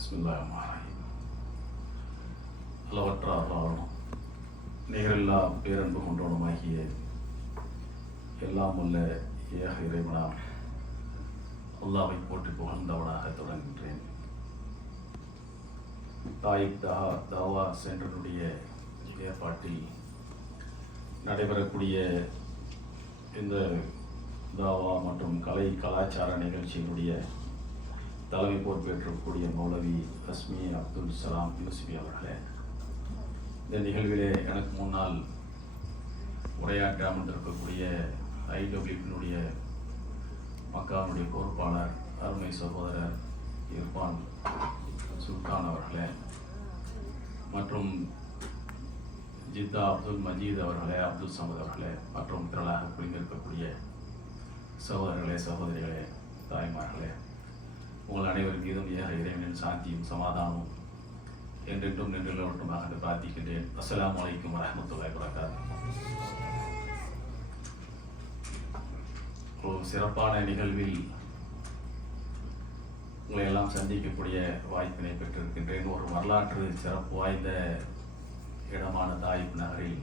பிஸ்மில்லாஹிர்ரஹ்மானிர்ரஹீம். அளவற்ற அருளாளனும் நிகரில்லா பேரன்பு கொண்டவனுமாகிய எல்லாம் உள்ள ஏக இறைவனாம் அல்லாஹ்வை போற்றி புகழ்ந்தவனாக தொடங்குகின்றேன். தாயிப் தாவா சென்றனுடைய ஏற்பாட்டில் நடைபெறக்கூடிய இந்த தாவா மற்றும் கலை கலாச்சார நிகழ்ச்சியினுடைய தலைமை பொறுப்பேற்றக்கூடிய மௌலவி அஸ்மி அப்துல் சலாம் யூசுஃபி அவர்களே, இந்த நிகழ்விலே எனக்கு முன்னால் உரையாற்ற அமர்ந்திருக்கக்கூடிய ஐடபிள்யூனுடைய மக்காவுடைய பொறுப்பாளர் அருமை சகோதரர் இர்பான் சுல்தான் அவர்களே, மற்றும் ஜித்தா அப்துல் மஜீத் அவர்களே, அப்துல் சமத் அவர்களே, மற்றும் திரளாக புரிந்திருக்கக்கூடிய சகோதரர்களே, சகோதரிகளே, தாய்மார்களே, உங்கள் அனைவரும் மீதும் ஏக இறைவனின் சாந்தியும் சமாதானமும் என்றென்றும் நின்றுள்ளவற்றுமாக என்று பிரார்த்திக்கின்றேன். அஸ்ஸலாமு அலைக்கும் வரஹ்மத்துல்லாஹி வபரகாத்துஹு. ஒரு சிறப்பான நிகழ்வில் உங்களை எல்லாம் சந்திக்கக்கூடிய வாய்ப்பினை பெற்றிருக்கின்றேன். ஒரு வரலாற்று சிறப்பு வாய்ந்த இடமான தாயிப் நகரில்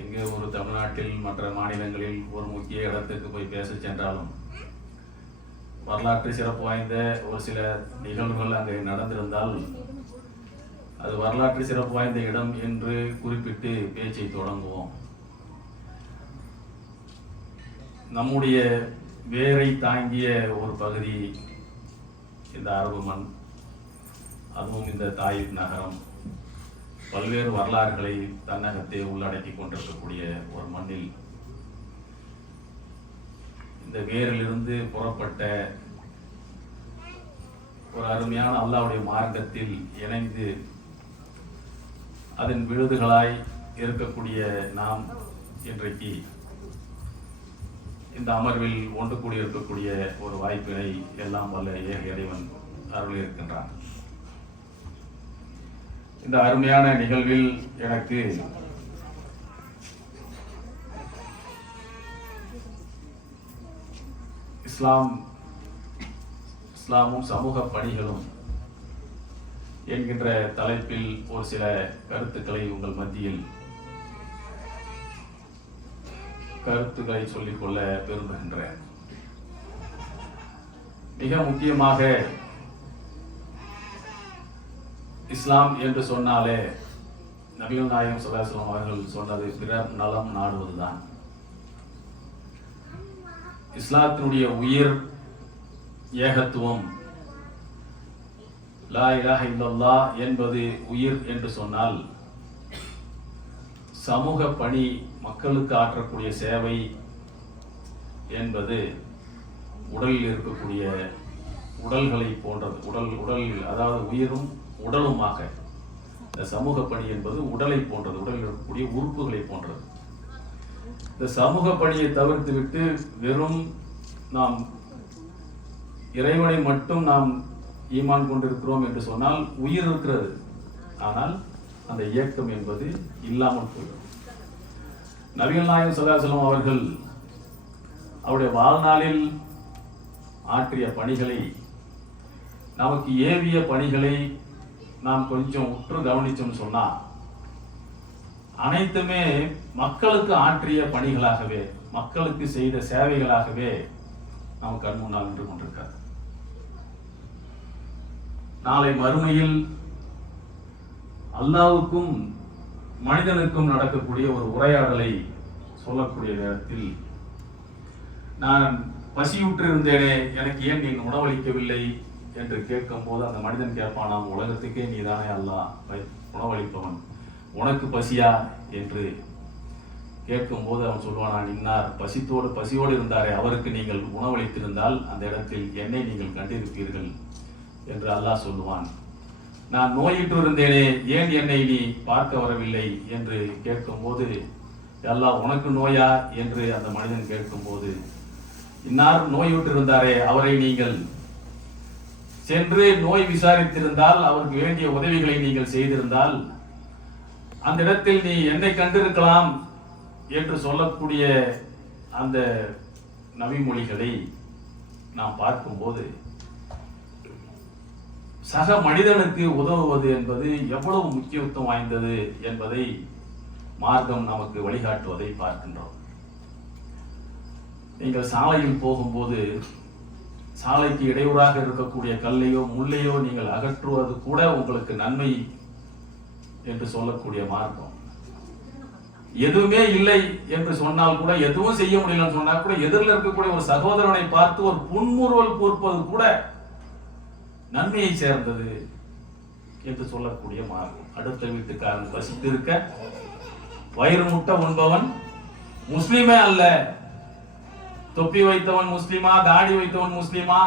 எங்கே ஒரு தமிழ்நாட்டில் மற்ற மாநிலங்களில் ஒரு முக்கிய இடத்துக்கு போய் பேச சென்றாலும் வரலாற்று சிறப்பு வாய்ந்த ஒரு சில நிகழ்வுகள் அங்கே நடந்திருந்தால் அது வரலாற்று சிறப்பு வாய்ந்த இடம் என்று குறிப்பிட்டு பேச்சை தொடங்குவோம். நம்முடைய வேரை தாங்கிய ஒரு பகுதி இந்த அரபு மண், அதுவும் இந்த தாயிப் நகரம் பல்வேறு வரலாறுகளை தன்னகத்தை உள்ளடக்கி கொண்டிருக்கக்கூடிய ஒரு மண்ணில் இந்த வேரிலிருந்து புறப்பட்ட ஒரு அருமையான அல்லாஹ்வுடைய மார்க்கத்தில் இணைந்து அதன் விழுதுகளாய் இருக்கக்கூடிய நாம் இன்றைக்கு இந்த அமர்வில் ஒன்று கூடியிருக்கக்கூடிய ஒரு வாய்ப்பினை எல்லாம் வல்ல ஏக இறைவன் அருள் இருக்கின்றான். இந்த அருமையான நிகழ்வில் எனக்கு இஸ்லாமும் சமூக பணிகளும் என்கின்ற தலைப்பில் ஒரு சில கருத்துக்களை உங்கள் மத்தியில் கருத்துக்களை சொல்லிக்கொள்ள விரும்புகின்றேன். மிக முக்கியமாக இஸ்லாம் என்று சொன்னாலே நபிகள் நாயகம் ஸல்லல்லாஹு அலைஹி வஸல்லம் அவர்கள் சொன்னது பிறர் நலம் நாடுவதுதான். இஸ்லாத்தினுடைய உயிர் ஏகத்துவம், லா இலாஹ இல்லல்லாஹ் என்பது உயிர் என்று சொன்னால் சமூக பணி, மக்களுக்கு ஆற்றக்கூடிய சேவை என்பது உடலில் இருக்கக்கூடிய உடல்களை போன்றது. உடல் அதாவது உயிரும் உடலுமாக இந்த சமூக பணி என்பது உடலை போன்றது, உடலில் இருக்கக்கூடிய உறுப்புகளை போன்றது. இந்த சமூக பணியை தவிர்த்து விட்டு வெறும் நாம் இறைவனை மட்டும் நாம் ஈமான் கொண்டிருக்கிறோம் என்று சொன்னால் உயிர் இருக்கிறது, ஆனால் அந்த இயக்கம் என்பது இல்லாமல் போய்விடும். நபிகள் நாயகம் ஸல்லல்லாஹு அலைஹி வஸல்லம் அவர்கள் அவருடைய வாழ்நாளில் ஆற்றிய பணிகளை, நமக்கு ஏவிய பணிகளை நாம் கொஞ்சம் உற்று கவனிச்சோம்னு சொன்னா அனைத்துமே மக்களுக்கு ஆற்றிய பணிகளாகவே, மக்களுக்கு செய்த சேவைகளாகவே நாம் கண் முன்னால் நின்று கொண்டிருக்கிறது. நாளை மறுமையில் அல்லாஹ்வுக்கும் மனிதனுக்கும் நடக்கக்கூடிய ஒரு உரையாடலை சொல்லக்கூடிய நேரத்தில், நான் பசியுற்று இருந்தேனே, எனக்கு ஏன் நீ உணவளிக்கவில்லை என்று கேட்கும் போது அந்த மனிதன் கேட்பானாம், உலகத்துக்கே நீதானே அல்லாஹ் உணவளிப்பவன், உனக்கு பசியா என்று கேட்கும்போது அவன் சொல்வானான், இன்னார் பசியோடு இருந்தாரே, அவருக்கு நீங்கள் உணவளித்திருந்தால் அந்த இடத்தில் என்னை நீங்கள் கண்டிருப்பீர்கள் என்று அல்லாஹ் சொல்லுவான். நான் நோயிட்டு இருந்தேனே, ஏன் என்னை நீ பார்க்க வரவில்லை என்று கேட்கும்போது, அல்லாஹ் உனக்கு நோயா என்று அந்த மனிதன் கேட்கும்போது, இன்னார் நோயுற்று இருந்தாரே, அவரை நீங்கள் சென்று நோய் விசாரித்திருந்தால், அவருக்கு வேண்டிய உதவிகளை நீங்கள் செய்திருந்தால் அந்த இடத்தில் நீ என்னை கண்டிருக்கலாம் என்று சொல்லக்கூடிய அந்த நபிமொழிகளை நாம் பார்க்கும்போது சக மனிதனுக்கு உதவுவது என்பது எவ்வளவு முக்கியத்துவம் வாய்ந்தது என்பதை மார்க்கம் நமக்கு வழிகாட்டுவதை பார்க்கின்றோம். நீங்கள் சாலையில் போகும்போது சாலைக்கு இடையூறாக இருக்கக்கூடிய கல்லையோ முள்ளையோ நீங்கள் அகற்றுவது கூட உங்களுக்கு நன்மை என்று சொல்லக்கூடிய மார்க்கம். எதுவுமே இல்லை என்று சொன்னால் கூட, எதுவும் செய்ய முடியலன்னு சொன்னால் கூட, எதிரில் இருக்கக்கூடிய ஒரு சகோதரனை பார்த்து ஒரு புன்முறுவல் கூர்ப்பது கூட நன்மையை சேர்ந்தது என்று சொல்லக்கூடிய மார்க்கம். அடுத்த வீட்டுக்காரன் பசித்து இருக்க வயிறு முட்டை உண்பவன் முஸ்லிமே அல்ல. தொப்பி வைத்தவன் முஸ்லிமா, தாடி வைத்தவன் முஸ்லிமா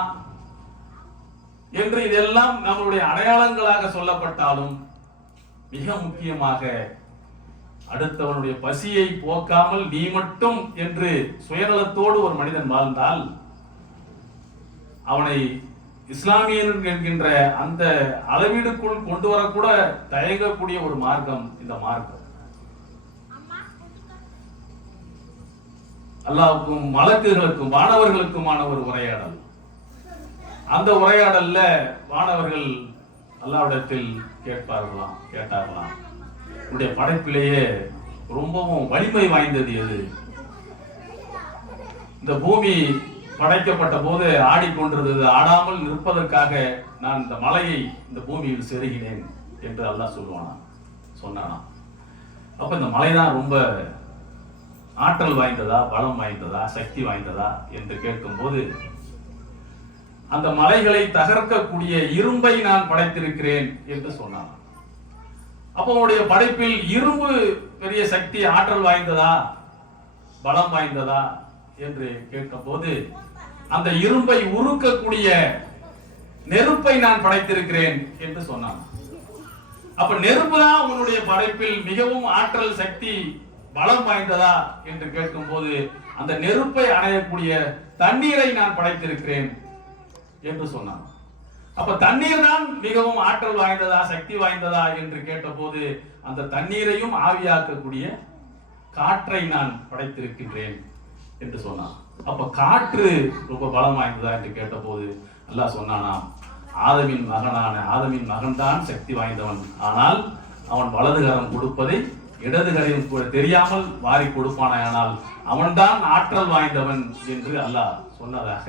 என்று இதெல்லாம் நம்மளுடைய அடையாளங்களாக சொல்லப்பட்டாலும், மிக முக்கியமாக அடுத்தவனுடைய பசியை போக்காமல் நீ மட்டும் என்று சுயநலத்தோடு ஒரு மனிதன் வாழ்ந்தால் அவனை இஸ்லாமியன் என்கின்ற அந்த அளவீடுக்குள் கொண்டு வரக்கூட தயங்கக்கூடிய ஒரு மார்க்கம் இந்த மார்க்கம். அல்லாஹ்வுக்கும் மலக்குகளுக்கும் வானவர்களுக்குமான ஒரு உரையாடல். அந்த உரையாடல்ல வானவர்கள் அல்லாஹ்விடத்தில் கேட்டார்களாம், உடைய படைப்பிலேயே ரொம்பவும் வலிமை வாய்ந்தது எது? இந்த பூமி படைக்கப்பட்ட போது ஆடிக்கொண்டிருந்தது, ஆடாமல் நிற்பதற்காக நான் இந்த மலையை இந்த பூமியில் செருகினேன் என்று அல்லாஹ் சொன்னானா. அப்ப இந்த மலைதான் ரொம்ப ஆற்றல் வாய்ந்ததா, பலம் வாய்ந்ததா, சக்தி வாய்ந்ததா என்று கேட்கும் போது, அந்த மலைகளை தகர்க்கக்கூடிய இரும்பை நான் படைத்திருக்கிறேன் என்று சொன்னான். அப்போ உன்னுடைய படைப்பில் இரும்பு பெரிய சக்தி, ஆற்றல் வாய்ந்ததா, பலம் வாய்ந்ததா என்று கேட்கும் போது, அந்த இரும்பை உருக்கக்கூடிய நெருப்பை நான் படைத்திருக்கிறேன் என்று சொன்னான். அப்ப நெருப்பு தான் உன்னுடைய படைப்பில் மிகவும் ஆற்றல், சக்தி, பலம் வாய்ந்ததா என்று கேட்கும் போது, அந்த நெருப்பை அணையக்கூடிய தண்ணீரை நான் படைத்திருக்கிறேன் என்று சொன்னான். அப்ப தண்ணீர் தான் மிகவும் ஆற்றல் வாய்ந்ததா, சக்தி வாய்ந்ததா என்று கேட்டபோது, அந்த தண்ணீரையும் ஆவியாக்கக்கூடிய காற்றை நான் படைத்திருக்கின்றேன் என்று சொன்னான். அப்ப காற்று ரொம்ப பலம் வாய்ந்ததா என்று கேட்டபோது அல்லாஹ் சொன்னானாம், ஆதமின் மகன் தான் சக்தி வாய்ந்தவன். ஆனால் அவன் வலதுகரம் கொடுப்பதை இடதுகரையும் கூட தெரியாமல் வாரி கொடுப்பானால் அவன்தான் ஆற்றல் வாய்ந்தவன் என்று அல்லாஹ் சொன்னதாக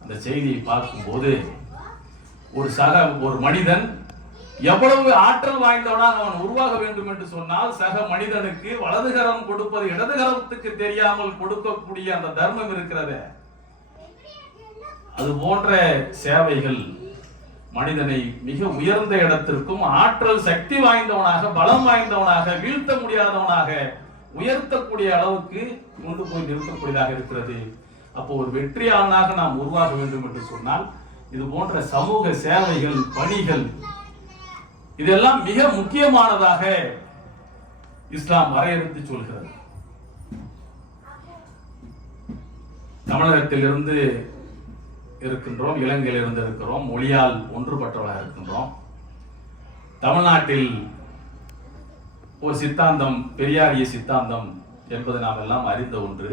அந்த செய்தியை பார்க்கும்போது, ஒரு மனிதன் எவ்வளவு ஆற்றல் வாய்ந்தவனாக அவன் உருவாக வேண்டும் என்று சொன்னால், சக மனிதனுக்கு வலதுகரம் கொடுப்பது இடதுகரத்துக்கு தெரியாமல் கொடுக்கக்கூடிய அந்த தர்மம் இருக்கிறது. அது போன்ற சேவைகள் மனிதனை மிக உயர்ந்த இடத்திற்கும் ஆற்றல், சக்தி வாய்ந்தவனாக, பலம் வாய்ந்தவனாக, வீழ்த்த முடியாதவனாக உயர்த்தக்கூடிய அளவுக்கு கொண்டு போய் நிறுத்தக்கூடியதாக இருக்கிறது. அப்போ ஒரு வெற்றியாளனாக நாம் உருவாக வேண்டும் என்று சொன்னால், இது போன்ற சமூக சேவைகள், பணிகள், இதெல்லாம் மிக முக்கியமானதாக இஸ்லாம் வரையறுத்து சொல்கிறது. தமிழகத்திலிருந்து இருக்கின்றோம், இலங்கையிலிருந்து இருக்கிறோம், மொழியால் ஒன்றுபட்டவர்களாக இருக்கின்றோம். தமிழ்நாட்டில் ஒரு சித்தாந்தம், பெரியாரிய சித்தாந்தம் என்பது நாம் எல்லாம் அறிந்த ஒன்று.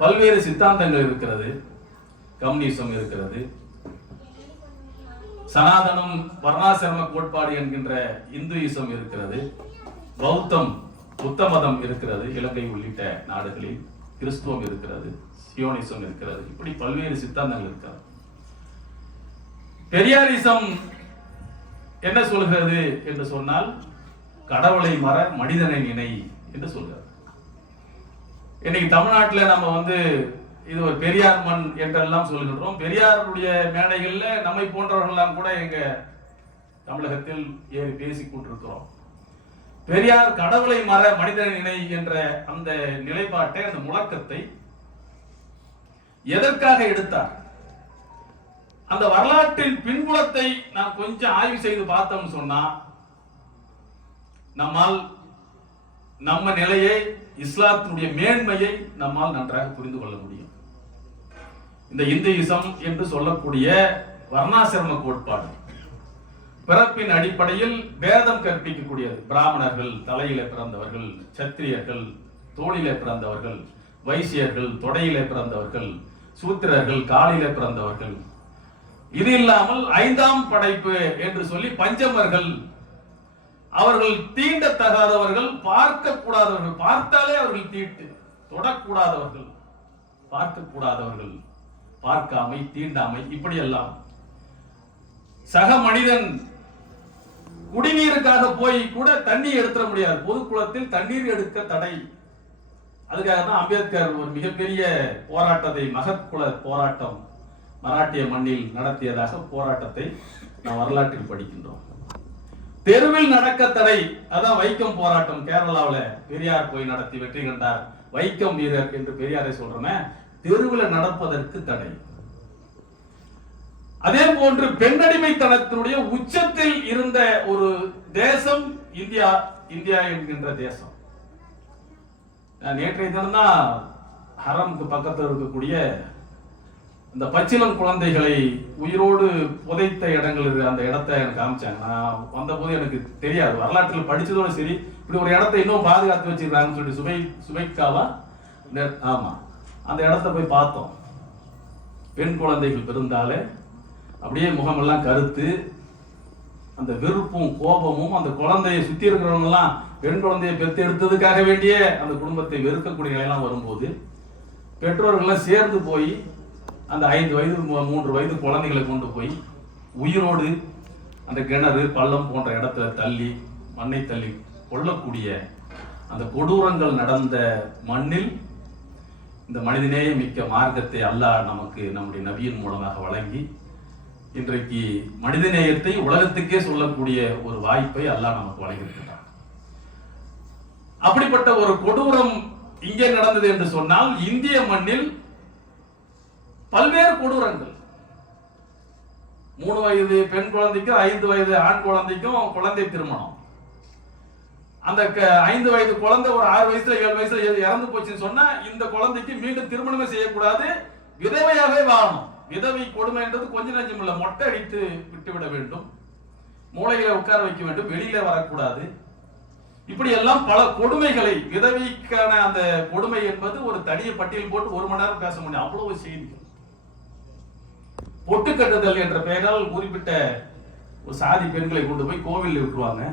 பல்வேறு சித்தாந்தங்கள் இருக்கிறது. கம்யூனிசம் இருக்கிறது, சனாதனம், வர்ணாசிரம கோட்பாடு என்கின்ற இந்துயிசம் இருக்கிறது, பௌத்தம், புத்த மதம் இருக்கிறது, இலங்கை உள்ளிட்ட நாடுகளில் கிறிஸ்துவம் இருக்கிறது, சியோனிசம் இருக்கிறது. இப்படி பல்வேறு சித்தாந்தங்கள் இருக்கிறது. பெரியாரிசம் என்ன சொல்கிறது என்று சொன்னால், கடவுளை மற, மனிதனை நினை என்று சொல்கிறது. இன்னைக்கு தமிழ்நாட்டில் நம்ம இது ஒரு பெரியார் மண் என்றெல்லாம் சொல்கின்றோம். பெரியாருடைய மேடைகள்ல நம்மை போன்றவர்கள்லாம் கூட எங்க தமிழகத்தில் ஏறி பேசிக் கொண்டிருக்கிறோம். பெரியார் கடவுளை மற, மனிதனை நினை என்ற அந்த நிலைப்பாட்டை, அந்த முழக்கத்தை எதற்காக எடுத்தார்? அந்த வரலாற்றின் பின்புலத்தை நாம் கொஞ்சம் ஆய்வு செய்து பார்த்தோம்னு சொன்னா, நம்மால் நம்ம நிலையை, இஸ்லாத்தினுடைய மேன்மையை நம்மால் நன்றாக புரிந்து கொள்ள முடியும். இந்த இந்துயிசம் என்று சொல்லக்கூடிய வர்ணாசிரம கோட்பாடு பிறப்பின் அடிப்படையில் பேதம் கற்பிக்கக்கூடியது. பிராமணர்கள் தலையிலே பிறந்தவர்கள், சத்திரியர்கள் தோளிலே பிறந்தவர்கள், வைசியர்கள் தொடையிலே பிறந்தவர்கள், சூத்திரர்கள் காலிலே பிறந்தவர்கள், இது இல்லாமல் 5ஆம் படைப்பு என்று சொல்லி பஞ்சமர்கள், அவர்கள் தீண்டத்தகாதவர்கள், பார்க்க கூடாதவர்கள், பார்த்தாலே அவர்கள் தீட்டு, தொடக்கூடாதவர்கள், பார்க்க கூடாதவர்கள், பார்க்காமை, தீண்டாமை, இப்படி எல்லாம். சக மனிதன் குடிநீருக்காக போய் கூட தண்ணி எடுத்துட முடியாது, பொது குளத்தில் தண்ணீர் எடுக்க தடை. அதுக்காக தான் அம்பேத்கர் ஒரு மிகப்பெரிய போராட்டத்தை, மகத்குல போராட்டம் மராட்டிய மண்ணில் நடத்தியதாக போராட்டத்தை நாம் வரலாற்றில் படிக்கின்றோம். தெருவில் நடக்க தடை, அதான் வைக்கம் போராட்டம். கேரளாவில் பெரியார் போய் நடத்தி வெற்றி கண்டார், வைக்கம் வீரர் என்று பெரியாரை சொல்றோமே, தெருவில் நடப்பதற்கு தடை. அதே போன்று பெண்ணடிமைத்தனத்தினுடைய உச்சத்தில் இருந்த ஒரு தேசம் இந்தியா. இந்தியா என்கின்ற தேசம். நேற்றைய தினம்தான் ஹரம்க்கு பக்கத்தில் இருக்கக்கூடிய இந்த பச்சிளம் குழந்தைகளை உயிரோடு புதைத்த இடங்கள், அந்த இடத்தை எனக்கு காமிச்சாங்க. நான் வந்தபோது எனக்கு தெரியாது, வரலாற்றில் படிச்சதோடு சரி, இப்படி ஒரு இடத்தை இன்னும் பாதுகாத்து வச்சிருக்காங்கன்னு சொல்லி சுபைக்காவா, ஆமா, அந்த இடத்த போய் பார்த்தோம். பெண் குழந்தைகள் பிறந்தாலே அப்படியே முகமெல்லாம் கருத்து, அந்த வெறுப்பும் கோபமும், அந்த குழந்தையை சுத்தி இருக்கிறவங்க எல்லாம் பெண் குழந்தையை பெற்று எடுத்ததுக்காக வேண்டிய அந்த குடும்பத்தை வெறுக்கக்கூடிய நிலையெல்லாம் வரும்போது பெற்றோர்கள்லாம் சேர்ந்து போய் அந்த 5 வயது 3 வயது குழந்தைகளை கொண்டு போய் உயிரோடு அந்த கிணறு பள்ளம் போன்ற இடத்துல தள்ளி, மண்ணை தள்ளி கொல்லக்கூடிய அந்த கொடூரங்கள் நடந்த மண்ணில் இந்த மனிதநேய மிக்க மார்க்கத்தை அல்லாஹ் நமக்கு நம்முடைய நபியின் மூலமாக வழங்கி இன்றைக்கு மனிதநேயத்தை உலகத்துக்கே சொல்லக்கூடிய ஒரு வாய்ப்பை அல்லாஹ் நமக்கு வழங்கியிருக்கிறார். அப்படிப்பட்ட ஒரு கொடூரம் இங்கே நடந்தது என்று சொன்னால், இந்திய மண்ணில் பல்வேறு கொடூரங்கள். 3 வயது பெண் குழந்தைக்கும் 5 வயது ஆண் குழந்தைக்கும் குழந்தை திருமணம். அந்த 5 வயது குழந்தை ஒரு 6 வயசுல 7 வயசுல இறந்து போச்சுன்னு சொன்னா, இந்த குழந்தைக்கு மீண்டும் திருமணமே செய்யக்கூடாது, விதவையாகவே வாழணும். விதவை கொடுமை என்றது கொஞ்சம் நஞ்சம் இல்ல, மொட்டை அடித்து விட்டுவிட வேண்டும், மூளையில உட்கார வைக்க வேண்டும், வெளியில வரக்கூடாது. இப்படி எல்லாம் பல கொடுமைகளை, விதவைக்கான அந்த கொடுமை என்பது ஒரு தனிய பட்டியல் போட்டு 1 மணி நேரம் பேச முடியும், அவ்வளவு செய்திகள். பொட்டு கட்டுதல் என்ற பெயரால் குறிப்பிட்ட ஒரு சாதி பெண்களை கொண்டு போய் கோவிலில் விட்டுருவாங்க.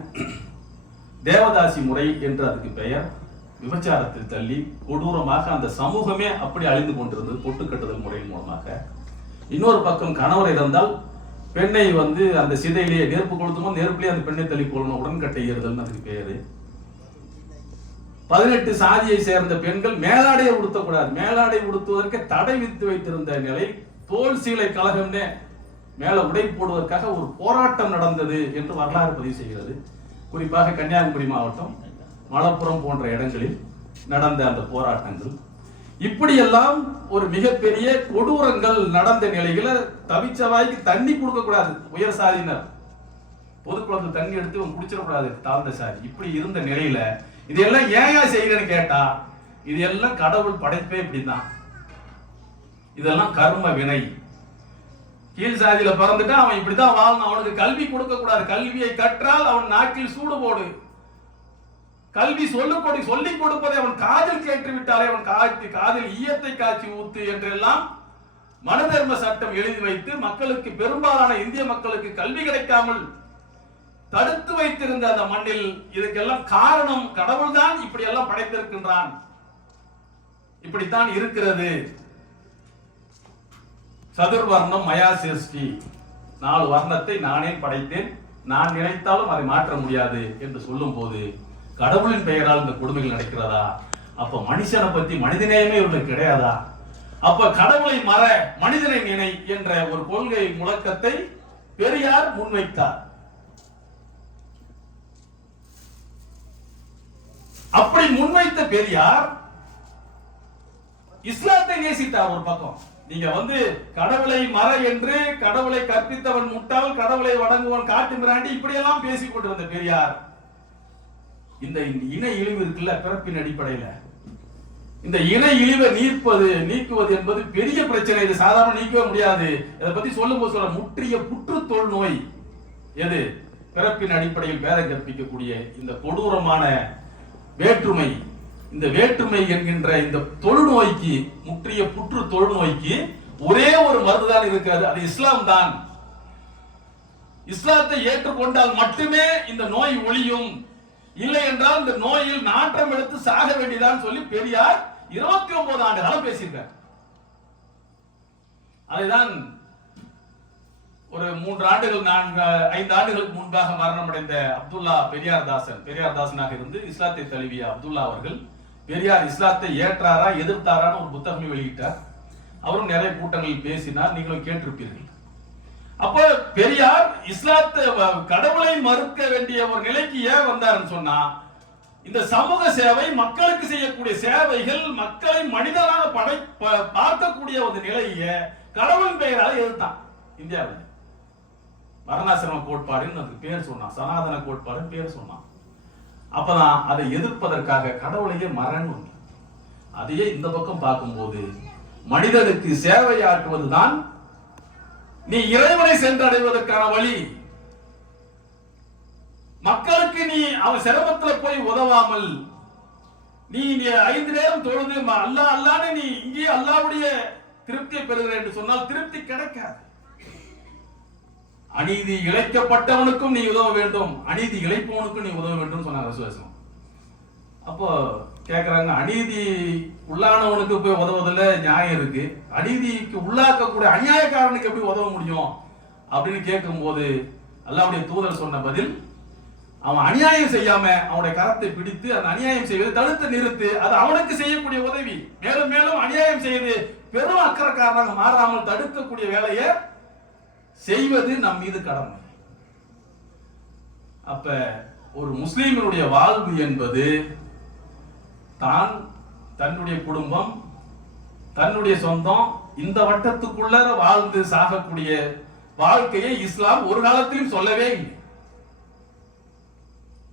தேவதாசி முறை என்று அதுக்கு பெயர். விபச்சாரத்தில் தள்ளி கொடூரமாக அந்த சமூகமே அப்படி அழிந்து கொண்டிருந்தது பொட்டு கட்டுதல் முறையின் மூலமாக. இன்னொரு பக்கம் கணவர் இறந்தால் பெண்ணை அந்த சிதையிலேயே நெருப்பு கொளுத்துமோ நெருப்பிலே அந்த பெண்ணை தள்ளி கொள்ளணும், உடன்கட்டை ஏறுதல் அதுக்கு பேரு. 18 சாதியை சேர்ந்த பெண்கள் மேலாடையை உடுத்தக்கூடாது, மேலாடை உடுத்துவதற்கு தடை வித்து வைத்திருந்த நிலை. தோல் சீலை கழகம்னே மேல உடை போடுவதற்காக ஒரு போராட்டம் நடந்தது என்று வரலாறு பதிவு செய்கிறது. குறிப்பாக கன்னியாகுமரி மாவட்டம், மலப்புரம் போன்ற இடங்களில் நடந்த அந்த போராட்டங்கள். இப்படியெல்லாம் ஒரு மிகப்பெரிய கொடூரங்கள் நடந்த நிலையில தவிச்சவாய்க்கு தண்ணி கொடுக்க கூடாது. உயர் சாதியினர் பொதுக்குளத்தில் தண்ணி எடுத்து குடிச்சிடக்கூடாது, தாழ்ந்த சாதி. இப்படி இருந்த நிலையில இதெல்லாம் ஏன் செய்யறேன்னு கேட்டா, இது எல்லாம் கடவுள் படைப்பே இப்படிதான். இதெல்லாம் கர்ம வினை. கீழ் சாதியில பிறந்துட்டா அவன் இப்படிதான் வாழணும், அவனுக்கு கல்வி கொடுக்க கூடாது, கல்வியை கற்றால் அவன் நாட்டில் சூடு போடு, கல்வி சொல்லிக் கொடுப்பதை அவன் காதில் கேட்டு விட்டாலே அவன் காதில் ஈயத்தை காய்ச்சி ஊத்து என்றெல்லாம் மனு தர்ம சட்டம் எழுதி வைத்து மக்களுக்கு, பெரும்பாலான இந்திய மக்களுக்கு கல்வி கிடைக்காமல் தடுத்து வைத்திருந்த அந்த மண்ணில் இதுக்கெல்லாம் காரணம் கடவுள் தான் இப்படி எல்லாம் படைத்திருக்கின்றான், இப்படித்தான் இருக்கிறது. சதுர்வர்ணம் மயா சிருஷ்டி, 4 வர்ணத்தை நானே படைத்தேன், நான் நினைத்தாலும் அதை மாற்ற முடியாது என்று சொல்லும் போது கடவுளின் பெயரால் இந்த கொடுமைகள் நடக்கிறதா? அப்ப மனுஷனை பத்தி மனிதநேயமே இவர்களுக்கு கிடையாதா? அப்ப கடவுளை மற, மனிதனை நினை என்ற ஒரு கொள்கை முழக்கத்தை பெரியார் முன்வைத்தார். அப்படி முன்வைத்த பெரியார் இஸ்லாத்தை நேசித்தார். ஒரு பக்கம் நீங்க கடவுளை மற என்று, கடவுளை கற்பித்தவன் முட்டாள், கடவுளை வணங்குவன் காட்டு மிராண்டி, இப்படி எல்லாம் பேசிக் கொண்டிருந்த பெரியார் இந்த இன இழிவு இருக்குல்ல, பிறப்பின் அடிப்படையில இந்த இன இழிவை நீக்குவது என்பது பெரிய பிரச்சனை. இது சாதாரண நீக்கவே முடியாது. இதை பத்தி சொல்லும் போது சொல்ல, முற்றிய புற்றுத்தோல் நோய் எது? பிறப்பின் அடிப்படையில் பேதம் கற்பிக்கக்கூடிய இந்த கொடூரமான வேற்றுமை. இந்த வேற்றுமை என்கின்ற இந்த தொழுநோய்க்கு, முற்றிய புற்று தொழுநோய்க்கு ஒரே ஒரு மருந்துதான் இருக்கிறது, அது இஸ்லாம் தான். இஸ்லாத்தை ஏற்றுக்கொண்டால் மட்டுமே இந்த நோய் ஒழியும், இல்லை என்றால் இந்த நோயில் நாற்றம் எடுத்து சாக வேண்டியதான் சொல்லி பெரியார் 29 ஆண்டு காலம் பேசியிருக்கார். அதைதான் ஒரு 3 ஆண்டுகள் 5 ஆண்டுகளுக்கு முன்பாக மரணமடைந்த அப்துல்லா பெரியார் தாசனாக இருந்து இஸ்லாத்தை தழுவிய அப்துல்லா அவர்கள் பெரியார் இஸ்லாத்தை ஏற்றாரா எதிர்த்தாரான்னு ஒரு புத்தகம் வெளியிட்டார். அவரும் நிறைய கூட்டங்களில் பேசினார், நீங்களும் கேட்டிருப்பீர்கள். அப்ப பெரியார் இஸ்லாத்தை கடவுளை மறுக்க வேண்டிய ஒரு நிலைக்கு ஏன் வந்தாருன்னு சொன்னா, இந்த சமூக சேவை, மக்களுக்கு செய்யக்கூடிய சேவைகள், மக்களை மனிதனாக பார்க்கக்கூடிய ஒரு நிலையை கடவுளின் பெயரால் எதிர்த்தான். இந்தியாவில் வர்ணாசிரம கோட்பாடுன்னு அதுக்கு பேர் சொன்னான், சனாதன கோட்பாடு பேர் சொன்னான். அப்பதான் அதை எதிர்ப்பதற்காக கடவுளையே மரணம். அதையே இந்த பக்கம் பார்க்கும்போது மனிதனுக்கு சேவையாற்றுவதுதான் நீ இறைவனை சென்றடைவதற்கான வழி. மக்களுக்கு நீ அவன் சிரமத்தில் போய் உதவாமல் நீ 5 நேரம் தொழுது அல்லா அல்லான்னு நீ இங்கே அல்லாவுடைய திருப்தியை பெறுகிறேன் என்று சொன்னால் திருப்தி கிடைக்காது. அநீதி இழைக்கப்பட்டவனுக்கும் நீ உதவ வேண்டும், அநீதி இழைப்பவனுக்கும் நீ உதவ வேண்டும் சொன்னாங்க ரசூலுல்லாஹ். அப்போ கேட்கிறாங்க, அநீதி உள்ளானவனுக்கு போய் உதவுவதில் நியாயம் இருக்கு, அநீதிக்கு உள்ளாக்கக்கூடிய அநியாயக்காரனுக்கு எப்படி உதவ முடியும் அப்படின்னு கேட்கும் போது அல்லாஹ்வுடைய தூதர் சொன்ன பதில், அவன் அநியாயம் செய்யாம அவனுடைய கரத்தை பிடித்து அந்த அநியாயம் செய்வதை தடுத்து நிறுத்து, அது அவனுக்கு செய்யக்கூடிய உதவி. மேலும் மேலும் அநியாயம் செய்து பெரும் அக்கறைக்காரனாக மாறாமல் தடுக்கக்கூடிய வேலையை செய்வது நம் மீது கடமை. அப்ப ஒரு முஸ்லிமினுடைய வாழ்வு என்பது தான், தன்னுடைய குடும்பம், தன்னுடைய சொந்தம், இந்த வட்டத்துக்குள்ள வாழ்ந்து சாகக்கூடிய வாழ்க்கையை இஸ்லாம் ஒரு காலத்திலும் சொல்லவே இல்லை.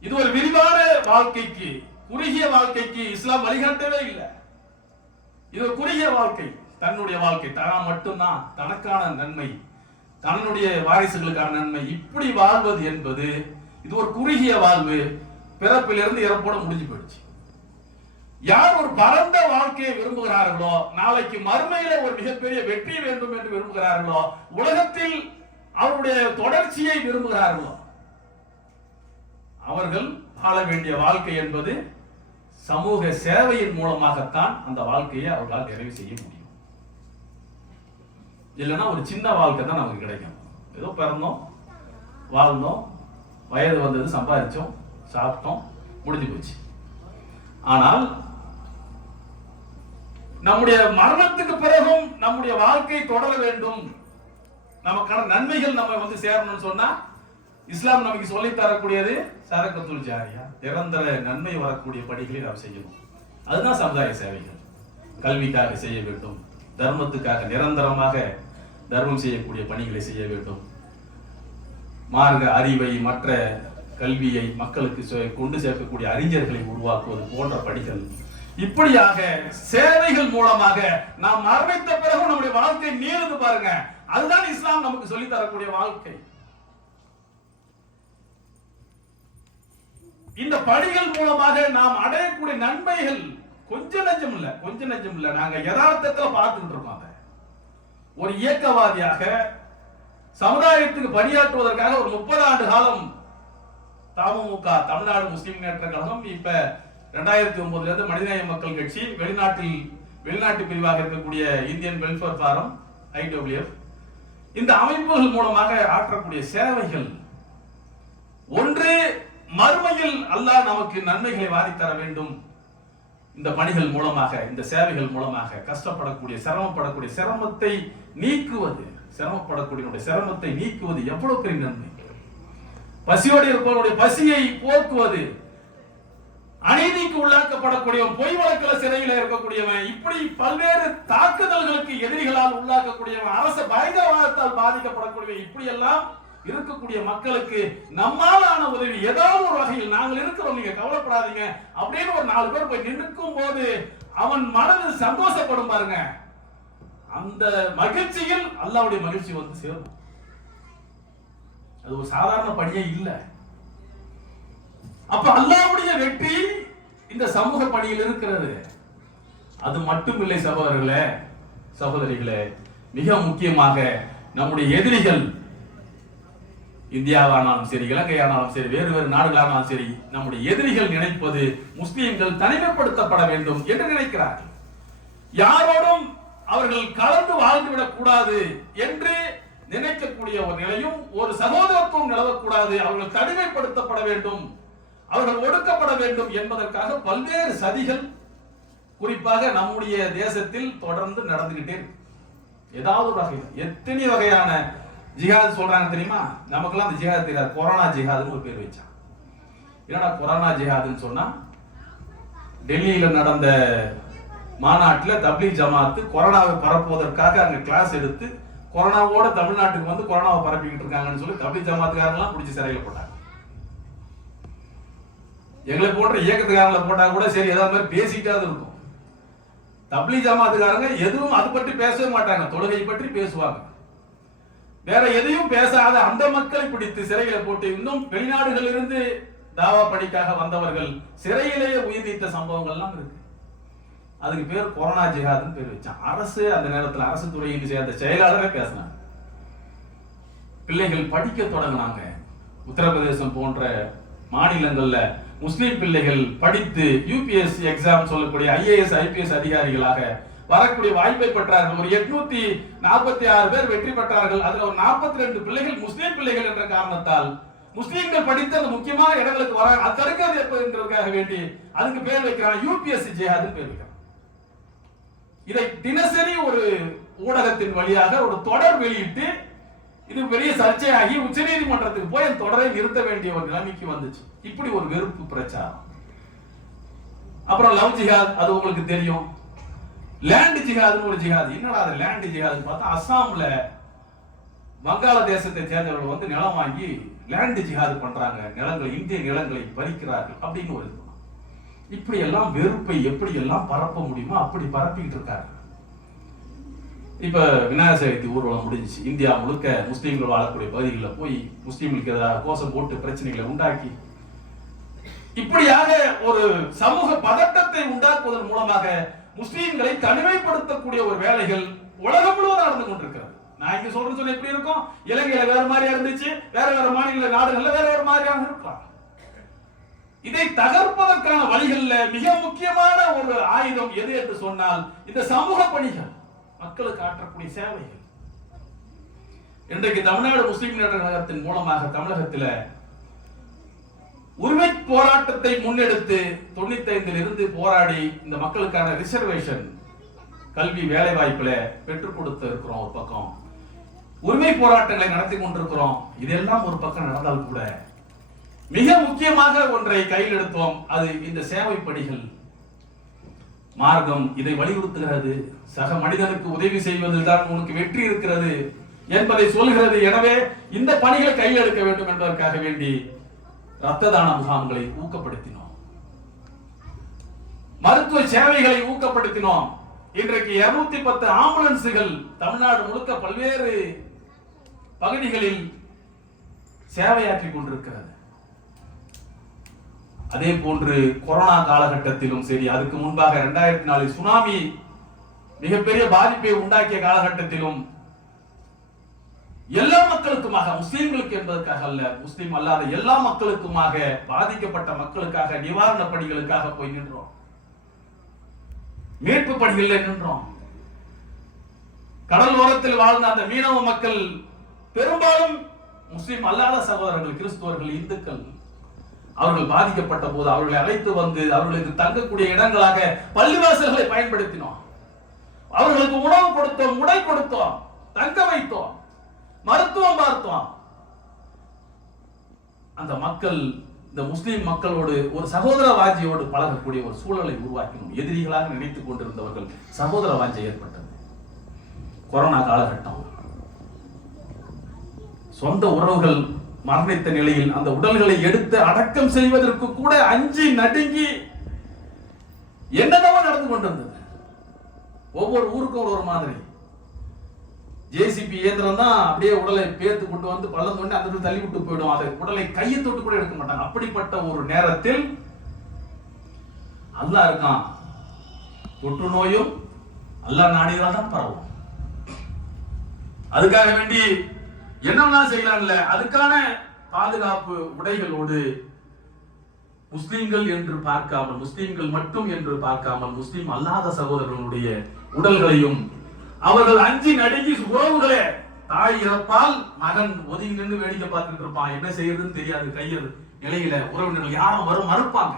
இது ஒரு விரிவான வாழ்க்கைக்கு, குறுகிய வாழ்க்கைக்கு இஸ்லாம் வழிகாட்டவே இல்லை. இது ஒரு குறுகிய வாழ்க்கை, தன்னுடைய வாழ்க்கை, தான் மட்டும்தான், தனக்கான நன்மை, தன்னுடைய வாரிசுகளுக்கான நன்மை, இப்படி வாழ்வது என்பது இது ஒரு குறுகிய வாழ்வு. பிறப்பிலிருந்து இறப்போட முடிஞ்சு போயிடுச்சு. யார் ஒரு பரந்த வாழ்க்கையை விரும்புகிறார்களோ, நாளைக்கு மறுமையில ஒரு மிகப்பெரிய வெற்றி வேண்டும் என்று விரும்புகிறார்களோ, உலகத்தில் அவருடைய தொடர்ச்சியை விரும்புகிறார்களோ, அவர்கள் வாழ வேண்டிய வாழ்க்கை என்பது சமூக சேவையின் மூலமாகத்தான் அந்த வாழ்க்கையை அவர்களால் நிறைவு செய்ய முடியும். இல்லைன்னா ஒரு சின்ன வாழ்க்கை தான் நமக்கு கிடைக்கும். ஏதோ பிறந்தோம், வாழ்ந்தோம், வயது வந்தது, சம்பாதிச்சோம், சாப்பிட்டோம், முடிஞ்சு போச்சு. ஆனால் நம்முடைய மரணத்துக்கு பிறகும் நம்முடைய வாழ்க்கை தொடர வேண்டும், நமக்கான நன்மைகள் நம்ம சேரணும்னு சொன்னா இஸ்லாம் நமக்கு சொல்லி தரக்கூடியது சரக்கத்துல் ஜாரியா, நிரந்தர நன்மை வரக்கூடிய படிகளை நாம் செய்யணும். அதுதான் சமுதாய சேவைகள். கல்விக்காக செய்ய வேண்டும், தர்மத்துக்காக நிரந்தரமாக தர்மம் செய்யக்கூடிய பணிகளை செய்ய வேண்டும், மார்க்க அறிவை, மற்ற கல்வியை மக்களுக்கு கொண்டு சேர்க்கக்கூடிய அறிஞர்களை உருவாக்குவது போன்ற படிகள். இப்படியாக சேவைகள் மூலமாக நாம் மரணித்த பிறகு நம்முடைய வாழ்க்கை நீளுது பாருங்க. அதுதான் இஸ்லாம் நமக்கு சொல்லி தரக்கூடிய வாழ்க்கை. இந்த படிகள் மூலமாக நாம் அடையக்கூடிய நன்மைகள் கொஞ்சம் நெஞ்சம் இல்ல, நாங்க யதார்த்தத்துல பார்த்துட்டு இருக்கோம். ஒரு இயக்கவாதியாக சமுதாயத்துக்கு பணியாற்றுவதற்காக ஒரு 30 ஆண்டு காலம் தமுமுக, தமிழ்நாடு முஸ்லிம் முன்னேற்ற கழகம், இப்ப 2009 இருந்து மனிதநேய மக்கள் கட்சி, வெளிநாட்டு பிரிவாக இருக்கக்கூடிய இந்தியன் வெல்ஃபேர் ஃபாரம் IWF, இந்த அமைப்புகள் மூலமாக ஆற்றக்கூடிய சேவைகள், ஒன்று மறுமையில் அல்லாஹ் நமக்கு நன்மைகளை வாரி தர வேண்டும். இந்த பணிகள் மூலமாக, இந்த சேவைகள் மூலமாக கஷ்டப்படக்கூடிய, சிரமப்படக்கூடிய சிரமத்தை நீக்குவது, சிரமத்தை நீக்குவது எவ்வளவு பெரிய நன்மை. பசியோடு இருப்பவனுடைய பசியை போக்குவது, அநீதிக்கு உள்ளாக்கப்படக்கூடியவன், பொய் வழக்குல சிறையில் இருக்கக்கூடியவன், இப்படி பல்வேறு தாக்குதல்களுக்கு எதிரிகளால் உள்ளாக்கக்கூடியவன், அரச பயங்கரவாதத்தால் பாதிக்கப்படக்கூடியவன், இப்படி எல்லாம் இருக்கக்கூடிய மக்களுக்கு நம்மால் ஆன உதவி ஏதாவது ஒரு வகையில் நாங்கள் இருக்கிறோம், நீங்க கவலைப்படாதீங்க அப்படின்னு ஒரு 4 பேர் போய் நிற்கும் போது அவன் மனது சந்தோஷப்படும் பாருங்க. அந்த மகிழ்ச்சியில் அல்லாஹ்வுடைய மகிழ்ச்சி சேரும். அது ஒரு சாதாரண பணியே இல்லை. அப்ப அல்லாஹ்வுடைய வெற்றி இந்த சமூக பணியில் இருக்கிறது. அது மட்டும் இல்லை சகோதரர்களே, சகோதரிகளே, மிக முக்கியமாக நம்முடைய எதிரிகள் இந்தியாவானாலும் சரி, இலங்கையானாலும் சரி, வேறு வேறு நாடுகளானாலும் சரி, நம்முடைய எதிரிகள் நினைப்பது முஸ்லிம்கள் தனிமைப்படுத்தப்பட வேண்டும் என்று நினைக்கிறார்கள். யாரோடும் அவர்கள் கலந்து வாழ்ந்துவிடக் கூடாது என்று நினைக்கக்கூடிய ஒரு நிலையும், ஒரு சகோதரத்துவம் நிலவக்கூடாது, அவர்கள் தனிமைப்படுத்தப்பட வேண்டும், அவர்கள் ஒடுக்கப்பட வேண்டும் என்பதற்காக பல்வேறு சதிகள் குறிப்பாக நம்முடைய தேசத்தில் தொடர்ந்து நடந்துகிட்டே இருக்கு. ஏதாவது ஒரு வகையில் எத்தனை வகையான ஜிஹாத் சொல்றாங்க தெரியுமா? நமக்கெல்லாம் அந்த ஜிஹாத் தெரியாது. கொரோனா ஜிஹாதுன்னு ஒரு பேர் வச்சான். என்னடா கொரோனா ஜிஹாதுன்னு சொன்னா, டெல்லியில நடந்த மாநாட்டில் தப்லீக் ஜமாத்து கொரோனாவை பரப்புவதற்காக அங்க கிளாஸ் எடுத்து கொரோனாவோட தமிழ்நாட்டுக்கு வந்து கொரோனாவை பரப்பிக்கிட்டு இருக்காங்கன்னு சொல்லி தப்லீக் ஜமாத்துக்காரங்களாம் பிடிச்சி சிறையில் போட்டாங்க. எங்களை போன்ற இயக்கத்துக்காரங்களை போட்டா கூட சரி, ஏதாவது மாதிரி பேசிட்டாவது இருக்கும். தப்லீக் ஜமாத்துக்காரங்க எதுவும் அது பற்றி பேசவே மாட்டாங்க, தொழுகை பற்றி பேசுவாங்க. வேற எதையும் பேசாத அந்த மக்களை பிடித்து சிறையில போட்டு, இன்னும் வெளிநாடுகளில் இருந்து தாவா பணிக்காக வந்தவர்கள் சிறையிலேயே உயிர் நீத்த சம்பவங்கள்லாம் இருக்கு. அதுக்கு பேர் கொரோனா ஜிஹாதுன்னு பேர் வச்சான். அரசு அந்த நேரத்தில் அரசு துறையின் சேர்ந்த செயலாளரே பேசினாங்க. பிள்ளைகள் படிக்க தொடங்கினாங்க. உத்தரப்பிரதேசம் போன்ற மாநிலங்கள்ல முஸ்லிம் பிள்ளைகள் படித்து யூபிஎஸ்சி எக்ஸாம் சொல்லக்கூடிய ஐஏஎஸ் ஐபிஎஸ் அதிகாரிகளாக வரக்கூடிய வாய்ப்பை பெற்றார்கள். ஒரு 846 பேர் வெற்றி பெற்றார்கள். அதுல ஒரு 42 பிள்ளைகள் முஸ்லிம் பிள்ளைகள் என்ற காரணத்தால் முஸ்லிம்கள் படித்த அந்த முக்கியமான இடங்களுக்கு வர அது தடுக்கிறது என்பதற்காக வேண்டி அதுக்கு பேர் வைக்கிறான் யூபிஎஸ்சி ஜிஹாதுன்னு பேர் வைக்கிறான். இதை தினசரி ஒரு ஊடகத்தின் வழியாக ஒரு தொடர் வெளியிட்டு இது பெரிய சர்ச்சையாகி உச்சநீதிமன்றத்துக்கு போய் அந்த தொடரை நிறுத்த வேண்டிய ஒரு நிலைமைக்கு வந்துச்சு. இப்படி ஒரு வெறுப்பு பிரச்சாரம். அப்புறம் லவ் ஜிஹாத், அது உங்களுக்கு தெரியும். லேண்ட் ஜிஹாதுன்னு ஒரு ஜிஹாத். என்னடா அது லேண்ட் ஜிஹாதுன்னு பார்த்தா, அஸ்ஸாம்ல வங்காளதேசத்தை சேர்ந்தவர்கள் வந்து நிலம் வாங்கி லேண்ட் ஜிஹாது பண்றாங்க, நிலங்களை இந்திய நிலங்களை பறிக்கிறார்கள் அப்படின்னு ஒரு. இப்படி எல்லாம் வெறுப்பை எப்படி எல்லாம் பரப்ப முடியுமோ அப்படி பரப்பிக்கிட்டு இருக்காங்க. இப்ப விநாயகர் சதுர்த்தி ஊர்வலம் முடிஞ்சிச்சு. இந்தியா முழுக்க முஸ்லீம்கள் வாழக்கூடிய பகுதிகளில் போய் முஸ்லீம்களுக்கு எதிராக கோஷம் போட்டு பிரச்சனைகளை உண்டாக்கி இப்படியாக ஒரு சமூக பதட்டத்தை உண்டாக்குவதன் மூலமாக முஸ்லீம்களை தனிமைப்படுத்தக்கூடிய ஒரு வேலைகள் உலகம் முழுவதும் நடந்து கொண்டிருக்கிறது. நான் இங்க சொல்றேன்னு சொல்லி எப்படி இருக்கும், இலங்கையில வேற மாதிரியா இருந்துச்சு, வேற வேற மாநில நாடுகள்ல வேற வேற மாதிரியாக இருக்கலாம். இதை தகர்ப்பதற்கான வழிகள்ல மிக முக்கியமான ஒரு ஆயுதம் எது என்று சொன்னால் இந்த சமூக பணிகள், மக்களுக்கு ஆற்றக்கூடிய சேவைகள். இன்றைக்கு தமிழ்நாடு முஸ்லிம் முன்னேற்ற கழகத்தின் மூலமாக தமிழகத்தில் உரிமை போராட்டத்தை முன்னெடுத்து 95 இருந்து போராடி இந்த மக்களுக்கான ரிசர்வேஷன் கல்வி வேலை வாய்ப்புல பெற்றுக் கொடுத்து இருக்கிறோம். ஒரு பக்கம் உரிமை போராட்டங்களை நடத்தி கொண்டிருக்கிறோம். இதெல்லாம் ஒரு பக்கம் நடந்தால் கூட மிக முக்கியமாக ஒன்றை கையில் எடுத்தோம். அது இந்த சேவை பணிகள். மார்க்கம் இதை வலியுறுத்துகிறது. சக மனிதனுக்கு உதவி செய்வதில் தான் உனக்கு வெற்றி இருக்கிறது என்பதை சொல்கிறது. எனவே இந்த பணிகளை கையில் எடுக்க வேண்டும் என்பதற்காக வேண்டி இரத்த தான முகாம்களை ஊக்கப்படுத்தினோம், மருத்துவ சேவைகளை ஊக்கப்படுத்தினோம். இன்றைக்கு 210 ஆம்புலன்ஸ்கள் தமிழ்நாடு முழுக்க பல்வேறு பகுதிகளில் சேவையாற்றி கொண்டிருக்கிறது. அதே போன்று கொரோனா காலகட்டத்திலும் சரி, அதுக்கு முன்பாக 2004 சுனாமி மிகப்பெரிய பாதிப்பை உண்டாக்கிய காலகட்டத்திலும் எல்லா மக்களுக்குமாக, முஸ்லிம்களுக்கு என்பதற்காக அல்ல, முஸ்லிம் அல்லாத எல்லா மக்களுக்குமாக, பாதிக்கப்பட்ட மக்களுக்காக நிவாரண பணிகளுக்காக போய் நின்றோம், மீட்பு பணிகளில் நின்றோம். கடல் ஓரத்தில் வாழ்ந்த அந்த மீனவ மக்கள் பெரும்பாலும் முஸ்லிம் அல்லாத சகோதரர்கள், கிறிஸ்துவர்கள், இந்துக்கள், அவர்கள் பாதிக்கப்பட்ட போது அவர்களை அழைத்து வந்து அவர்களுக்கு தங்கக்கூடிய இடங்களாக பள்ளிவாசல்களை பயன்படுத்தினோம். அவர்களுக்கு உணவு கொடுத்தோம், உடை கொடுத்தோம், தங்க வைத்தோம், மருத்துவம் பார்த்தோம். அந்த மக்கள், இந்த முஸ்லிம் மக்களோடு ஒரு சகோதர வாஞ்சியோடு பழகக்கூடிய ஒரு சூழலை உருவாக்கினோம். எதிரிகளாக நினைத்துக் கொண்டிருந்தவர்கள் சகோதர வாஞ்சை ஏற்பட்டது. கொரோனா காலகட்டம், சொந்த உறவுகள் மரணித்த நிலையில் அந்த உடல்களை எடுத்து அடக்கம் செய்வதற்கு கூட அஞ்சி நடுங்கி என்னென்னவோ நடந்து கொண்டிருந்தது. ஒவ்வொரு ஊருக்கும் ஒரு மாதிரி ஜேசிபி இயந்திரம் தான் அப்படியே உடலை பேர்த்து கொண்டு வந்து பள்ளம் தோண்டி அந்த தள்ளி விட்டு போயிடும். அதை உடலை கையை தொட்டு கூட எடுக்க மாட்டாங்க. அப்படிப்பட்ட ஒரு நேரத்தில் அல்லாஹ் இருக்கான். தொற்று நோயும் அல்லாஹ் நாடினால் தான் பரவும். அதுக்காக வேண்டி என்னெல்லாம் செய்யலாம்ல, அதுக்கான பாதுகாப்பு உடைகளோடு முஸ்லிம்கள் என்று பார்க்காமல், முஸ்லிம்கள் மட்டும் என்று பார்க்காமல், முஸ்லிம் அல்லாத சகோதரர்களுடைய உடல்களையும் அவர்கள் அஞ்சி நடுங்கி உறவுகளே, தாய் இறப்பால் மகன் ஒதுங்கி நின்று வேடிக்கை பார்த்துட்டு இருப்பான், என்ன செய்யறதுன்னு தெரியாது கையில் நிலையில உறவினர்கள் யாரும் வரும் மறுப்பாங்க.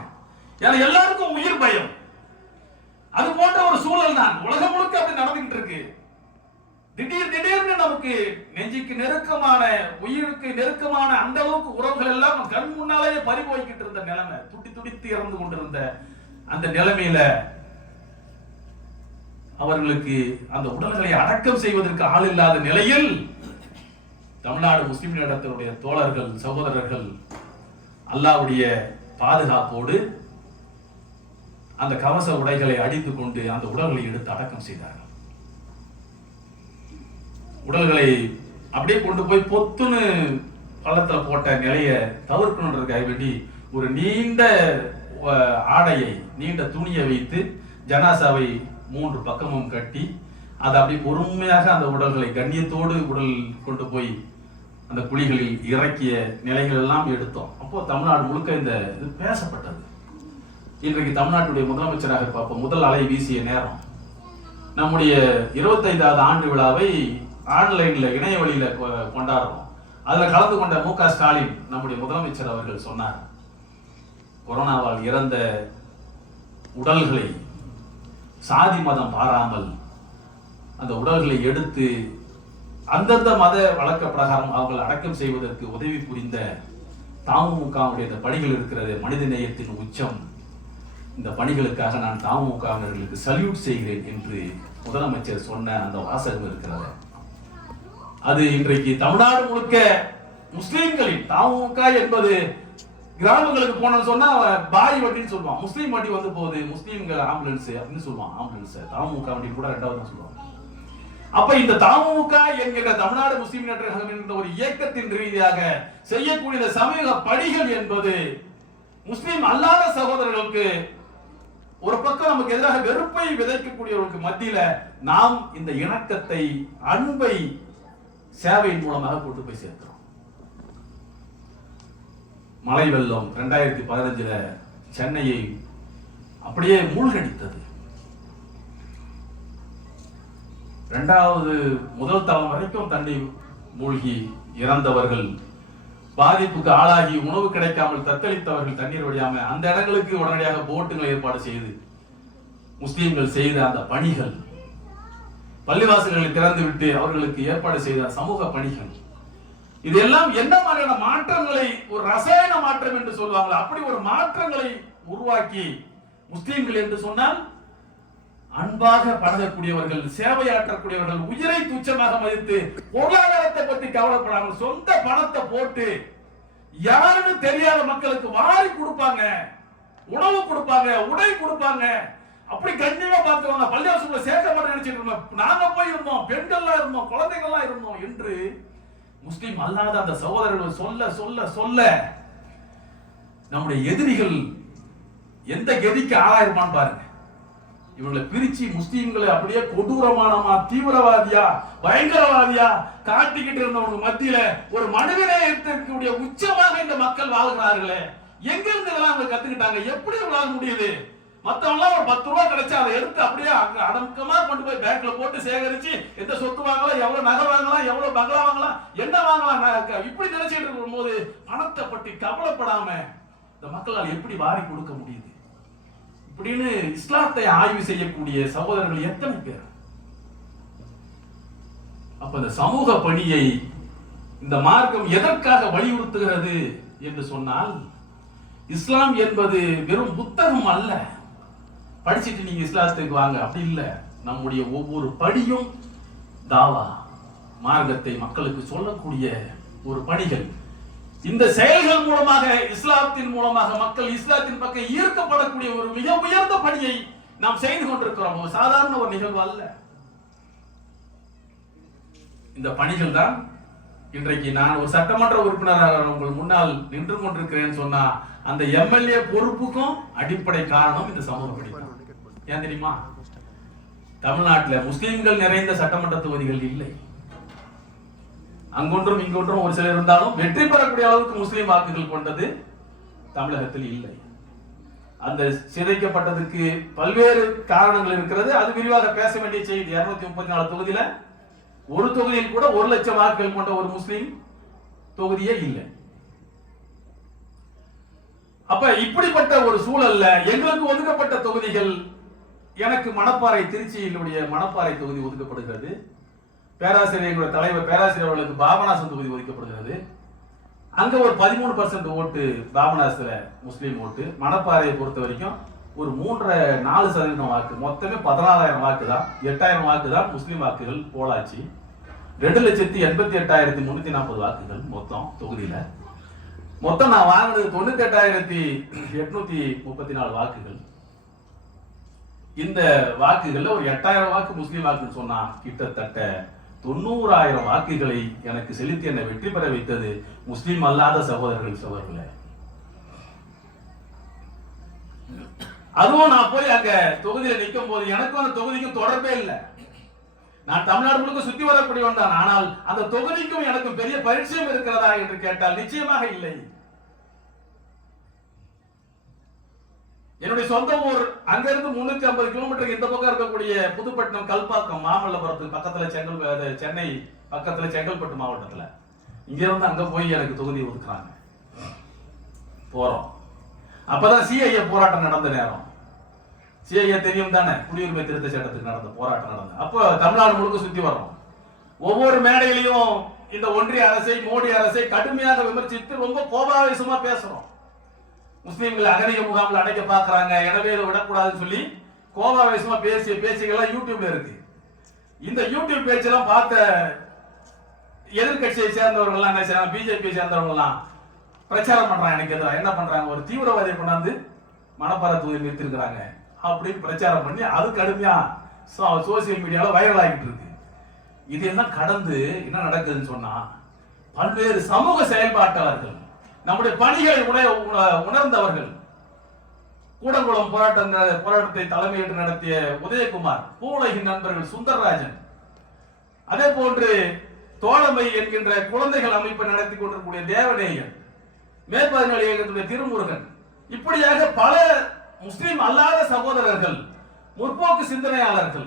ஏன்னா எல்லாருக்கும் உயிர் பயம். அது போன்ற ஒரு சூழல் தான் உலகம் முழுக்க அப்படி நடந்துகிட்டு இருக்கு. திடீர்னு நமக்கு நெஞ்சுக்கு நெருக்கமான, உயிருக்கு நெருக்கமான அந்த அளவுக்கு உறவுகள் எல்லாம் கண் முன்னாலேயே பறிபோய்கிட்டு இருந்த நிலைமை, துடித்து இறந்து கொண்டிருந்த அந்த நிலைமையில அவர்களுக்கு அந்த உடல்களை அடக்கம் செய்வதற்கு ஆள் இல்லாத நிலையில் தமிழ்நாடு முஸ்லிம் இடத்தினுடைய தோழர்கள், சகோதரர்கள் அல்லாஹ்வுடைய பாதுகாப்போடு அந்த கவச உடைகளை அடித்துக் கொண்டு அந்த உடல்களை எடுத்து அடக்கம் செய்தார்கள். உடல்களை அப்படியே கொண்டு போய் பொத்துன்னு பள்ளத்துல போட்ட நிலையை தவிர்க்கணுன்றதுக்காக வேண்டி ஒரு நீண்ட ஆடையை, நீண்ட துணியை வைத்து ஜனாசாவை 3 பக்கமும் கட்டி அதை அப்படி பொறுமையாக அந்த உடல்களை கண்ணியத்தோடு உடல் கொண்டு போய் அந்த குழிகளில் இறக்கிய நிலைகள் எல்லாம் எடுத்தோம். அப்போ தமிழ்நாடு முழுக்க இந்த இது பேசப்பட்டது. இன்றைக்கு தமிழ்நாட்டுடைய முதலமைச்சராக பார்ப்போம், முதல் அலை வீசிய நேரம் நம்முடைய 25வது ஆண்டு விழாவை ஆன்லைன்ல இணைய வழியில கொண்டாடுறோம். அதுல கலந்து கொண்ட மு.க. ஸ்டாலின் நம்முடைய முதலமைச்சர் அவர்கள் சொன்னார், கொரோனாவால் இறந்த உடல்களை சாதி மதம் பாராமல் அந்த உடல்களை எடுத்து அந்தந்த மத வழக்க பிரகாரம் அவர்கள் அடக்கம் செய்வதற்கு உதவி புரிந்த தமுமுகவுடைய இந்த பணிகள் இருக்கிறது மனித நேயத்தின் உச்சம். இந்த பணிகளுக்காக நான் தமுமுகவினர்களுக்கு சல்யூட் செய்கிறேன் என்று முதலமைச்சர் சொன்ன அந்த வாசகம் இருக்கிறது. அது இன்றைக்கு தமிழ்நாடு முழுக்க முஸ்லிம்களின், தமுமுக என்பது கிராமங்களுக்கு போனோம்னு சொன்னா பாய் வண்டின்னு சொல்லுவான், முஸ்லீம் வண்டி வந்து போகுது, முஸ்லீம்கள் ஆம்புலன்ஸ் அப்படின்னு சொல்லுவான், ஆம்புலன்ஸ் தமுமுக வண்டி கூட 2வது தான் சொல்லுவாங்க. அப்ப இந்த தமுமுக என்கிற தமிழ்நாடு முஸ்லிம் முன்னேற்ற கழகம் என்கிற ஒரு இயக்கத்தின் ரீதியாக செய்யக்கூடிய சமூக பணிகள் என்பது முஸ்லிம் அல்லாத சகோதரர்களுக்கு ஒரு பக்கம் நமக்கு எதிராக வெறுப்பை விதைக்கக்கூடியவர்களுக்கு மத்தியில நாம் இந்த இணக்கத்தை, அன்பை சேவையின் மூலமாக கொண்டு போய் சேர்க்கிறோம். மழை வெள்ளம் 2015 சென்னையை அப்படியே மூழ்கடித்தது. முதல் தளம் வரைக்கும் தண்ணி மூழ்கி இறந்தவர்கள், பாதிப்புக்கு ஆளாகி உணவு கிடைக்காமல் தத்தளித்தவர்கள், தண்ணீர் வழியாம அந்த இடங்களுக்கு உடனடியாக போட்டுகளை ஏற்பாடு செய்து முஸ்லிம்கள் செய்த அந்த பணிகள், பள்ளிவாசல்களை திறந்து விட்டு அவர்களுக்கு ஏற்பாடு செய்த சமூக பணிகள், இதெல்லாம் என்ன மாதிரியான மாற்றங்களை, ஒரு ரசாயன மாற்றம் என்று சொல்லுவாங்க, அப்படி ஒரு மாற்றங்களை உருவாக்கி முஸ்லிம்கள் என்று சொன்னால் அன்பாக பழகக்கூடியவர்கள், சேவையாற்றக்கூடியவர்கள், உயிரை துச்சமாக மதித்து பொருளாதாரத்தை பற்றி கவலைப்படாமல் சொந்த பணத்தை போட்டு யாருன்னு தெரியாத மக்களுக்கு வாரி கொடுப்பாங்க, உணவு கொடுப்பாங்க, உடை கொடுப்பாங்க, அப்படி கண்டிப்பா பார்த்துவாங்க. பள்ளிவாசல்ல சேர்க்க மாட்டேன் நினைச்சிட்டு இருந்தோம், நாங்க போய் இருந்தோம், பெண்கள்லாம் இருந்தோம், குழந்தைகள்லாம் இருந்தோம் என்று முஸ்லிம் அல்லாத அந்த சகோதரர்கள் சொல்ல சொல்ல சொல்ல நம்முடைய எதிரிகள் எந்த கதிக்கு ஆளாயிருமான்னு பாருங்க. இவங்களை பிரிச்சு முஸ்லீம்களை அப்படியே கொடூரமானமா, தீவிரவாதியா, பயங்கரவாதியா காட்டிக்கிட்டு இருந்தவங்க மத்தியில ஒரு மனிதநேயத்திற்குடைய உச்சமாக இந்த மக்கள் வாழ்கிறார்களே, எங்க இருந்து இதெல்லாம் அவங்க கத்துக்கிட்டாங்க? எப்படி வாழ முடியுது? மத்தவங்க ஒரு 10 ரூபாய் கிடைச்சா அதை எடுத்து அப்படியே அடக்கமா கொண்டு போய் பேங்க்ல போட்டு சேகரிச்சு எந்த சொத்து வாங்கலாம், எவ்வளவு நகை வாங்கலாம், எவ்வளவு பங்களா வாங்கலாம், என்ன வாங்கலாம், இப்படி நினைச்சிட்டு இருக்கும் போது பணத்தை பற்றி கவலைப்படாம இந்த மக்களால் எப்படி வாரி கொடுக்க முடியுது இப்படின்னு இஸ்லாத்தை ஆய்வு செய்யக்கூடிய சகோதரர்கள் எத்தனை பேர்? அப்ப இந்த சமூக பணியை இந்த மார்க்கம் எதற்காக வலியுறுத்துகிறது என்று சொன்னால், இஸ்லாம் என்பது வெறும் புத்தகம் அல்ல, படிச்சுட்டு நீங்க இஸ்லாத்துக்கு வாங்க அப்படி இல்ல. நம்முடைய ஒவ்வொரு படியும் தாவா, மார்க்கத்தை மக்களுக்கு சொல்லக்கூடிய ஒரு பணிகள். இந்த செயல்கள் மூலமாக, இஸ்லாத்தின் மூலமாக மக்கள் இஸ்லாத்தின் பக்கம் ஈர்க்கப்படக்கூடிய ஒரு மிக உயர்ந்த பணியை நாம் செய்து கொண்டிருக்கிறோம். ஒரு சாதாரண ஒரு நிகழ்வு அல்ல. இந்த பணிகள் தான் இன்றைக்கு நான் ஒரு சட்டமன்ற உறுப்பினராக உங்கள் முன்னால் நின்று கொண்டிருக்கிறேன்னு சொன்னா, அந்த எம்எல்ஏ பொறுப்புக்கும் அடிப்படை காரணம் இந்த சமூக பணி. ஏன் தெரியுமா? தமிழ்நாட்டில் முஸ்லிம்கள் நிறைந்த சட்டமன்ற தொகுதிகள் இல்லை. அங்கொன்றும் இங்கொன்றும் ஒரு சிலர் இருந்தாலும் வெற்றி பெறக்கூடிய அளவுக்கு முஸ்லீம் வாக்குகள் கொண்டது தமிழகத்தில் இல்லை. அந்த சிதைக்கப்பட்டதுக்கு பல்வேறு காரணங்கள் இருக்கிறது. அது விரிவாக பேச வேண்டிய செய்தி. 234 தொகுதியில ஒரு தொகுதியில் கூட 1 லட்சம் வாக்குகள் கொண்ட ஒரு முஸ்லீம் தொகுதியே இல்லை. அப்ப இப்படிப்பட்ட ஒரு சூழல்ல எங்களுக்கு ஒதுக்கப்பட்ட தொகுதிகள், எனக்கு மணப்பாறை, திருச்சியினுடைய மணப்பாறை தொகுதி ஒதுக்கப்படுகிறது. பேராசிரியர்களுடைய தலைவர் பேராசிரியர் அவர்களுக்கு பாபநாசம் தொகுதி ஒதுக்கப்படுகிறது. அங்க ஒரு 13% ஓட்டு பாபநாசத்துல முஸ்லீம் ஓட்டு. மணப்பாறையை பொறுத்த வரைக்கும் ஒரு 3.4% வாக்கு, மொத்தமே 14,000 வாக்கு தான், 8,000 வாக்கு தான் முஸ்லீம் வாக்குகள் போலாச்சு. 2,88,340 வாக்குகள் மொத்தம் தொகுதியில. மொத்தம் நான் வாங்கினது 98,834 வாக்குகள். இந்த வாக்குகள்ல ஒரு 8,000 வாக்கு முஸ்லீம் வாக்குன்னு சொன்னா கிட்டத்தட்ட 90,000 வாக்குகளை எனக்கு செலுத்தி என்னை வெற்றி பெற வைத்தது முஸ்லீம் அல்லாத சகோதரர்களே. அதுவும் நான் போய் அங்க தொகுதியில நிற்கும் போது எனக்கும் அந்த தொகுதிக்கும் தொடர்பே இல்லை. நான் தமிழ்நாடு முழுக்க சுத்தி வரக்கூடியவன் தான். ஆனால் அந்த தொகுதிக்கும் எனக்கும் பெரிய பரிச்சயம் இருக்கிறதா என்று கேட்டால் நிச்சயமாக இல்லை. என்னுடைய சொந்த ஊர் அங்கிருந்து 350 கிலோமீட்டருக்கு இந்த பக்கம் இருக்கக்கூடிய புதுப்பட்டினம், கல்பாக்கம், மாமல்லபுரத்துக்கு பக்கத்துல சென்னை பக்கத்துல செங்கல்பட்டு மாவட்டத்துல. இங்க இருந்து அங்க போய் எனக்கு தொகுதி ஒதுக்குறாங்க. போறோம். அப்பதான் சிஐஏ போராட்டம் நடந்த நேரம். சிஐஏ தெரியும் தானே, குடியுரிமை திருத்த சட்டத்துக்கு நடந்த போராட்டம் நடந்தது. அப்போ தமிழ்நாடு முழுக்க சுத்தி வர்றோம். ஒவ்வொரு மேடையிலையும் இந்த ஒன்றிய அரசை, மோடி அரசை கடுமையாக விமர்சித்து ரொம்ப கோபாவேசமா பேசுறோம். முஸ்லீம்கள் அகதிக முகாமில் அடைக்க பாக்குறாங்க, எனவே இதை விடக்கூடாதுன்னு சொல்லி கோபாவேசமா பேசிய பேச்சுகள்லாம் யூடியூப்ல இருக்கு. இந்த யூடியூப் பேச்செல்லாம் பார்த்த எதிர்கட்சியை சேர்ந்தவர்கள் என்ன செய்யறாங்க, பிஜேபி சேர்ந்தவங்க எல்லாம் பிரச்சாரம் பண்றாங்க. எனக்கு எதிராக என்ன பண்றாங்க, ஒரு தீவிரவாதியை கொண்டாந்து மணப்பாறை தொகுதியில் நிறுத்திருக்கிறாங்க அப்படின்னு பிரச்சாரம் பண்ணி அது கடுமையா சோசியல் மீடியால வைரல் ஆகிட்டு இருக்கு. இதெல்லாம் கடந்து என்ன நடக்குதுன்னு சொன்னா, பல்வேறு சமூக செயல்பாட்டாளர்கள், நம்முடைய பணிகளை உணர்ந்தவர்கள், கூடங்குளம் போராட்டத்தை தலைமையேற்று நடத்திய உதயகுமார், பூவுலகின் நண்பர்கள் சுந்தரராஜன், அதே போன்று தோழமை என்கின்ற குழந்தைகள் அமைப்பை நடத்தி கொண்டிருக்கூடிய தேவநேயன், மேற்பதினாளி இயக்கத்துடைய திருமுருகன், இப்படியாக பல முஸ்லிம் அல்லாத சகோதரர்கள், முற்போக்கு சிந்தனையாளர்கள்,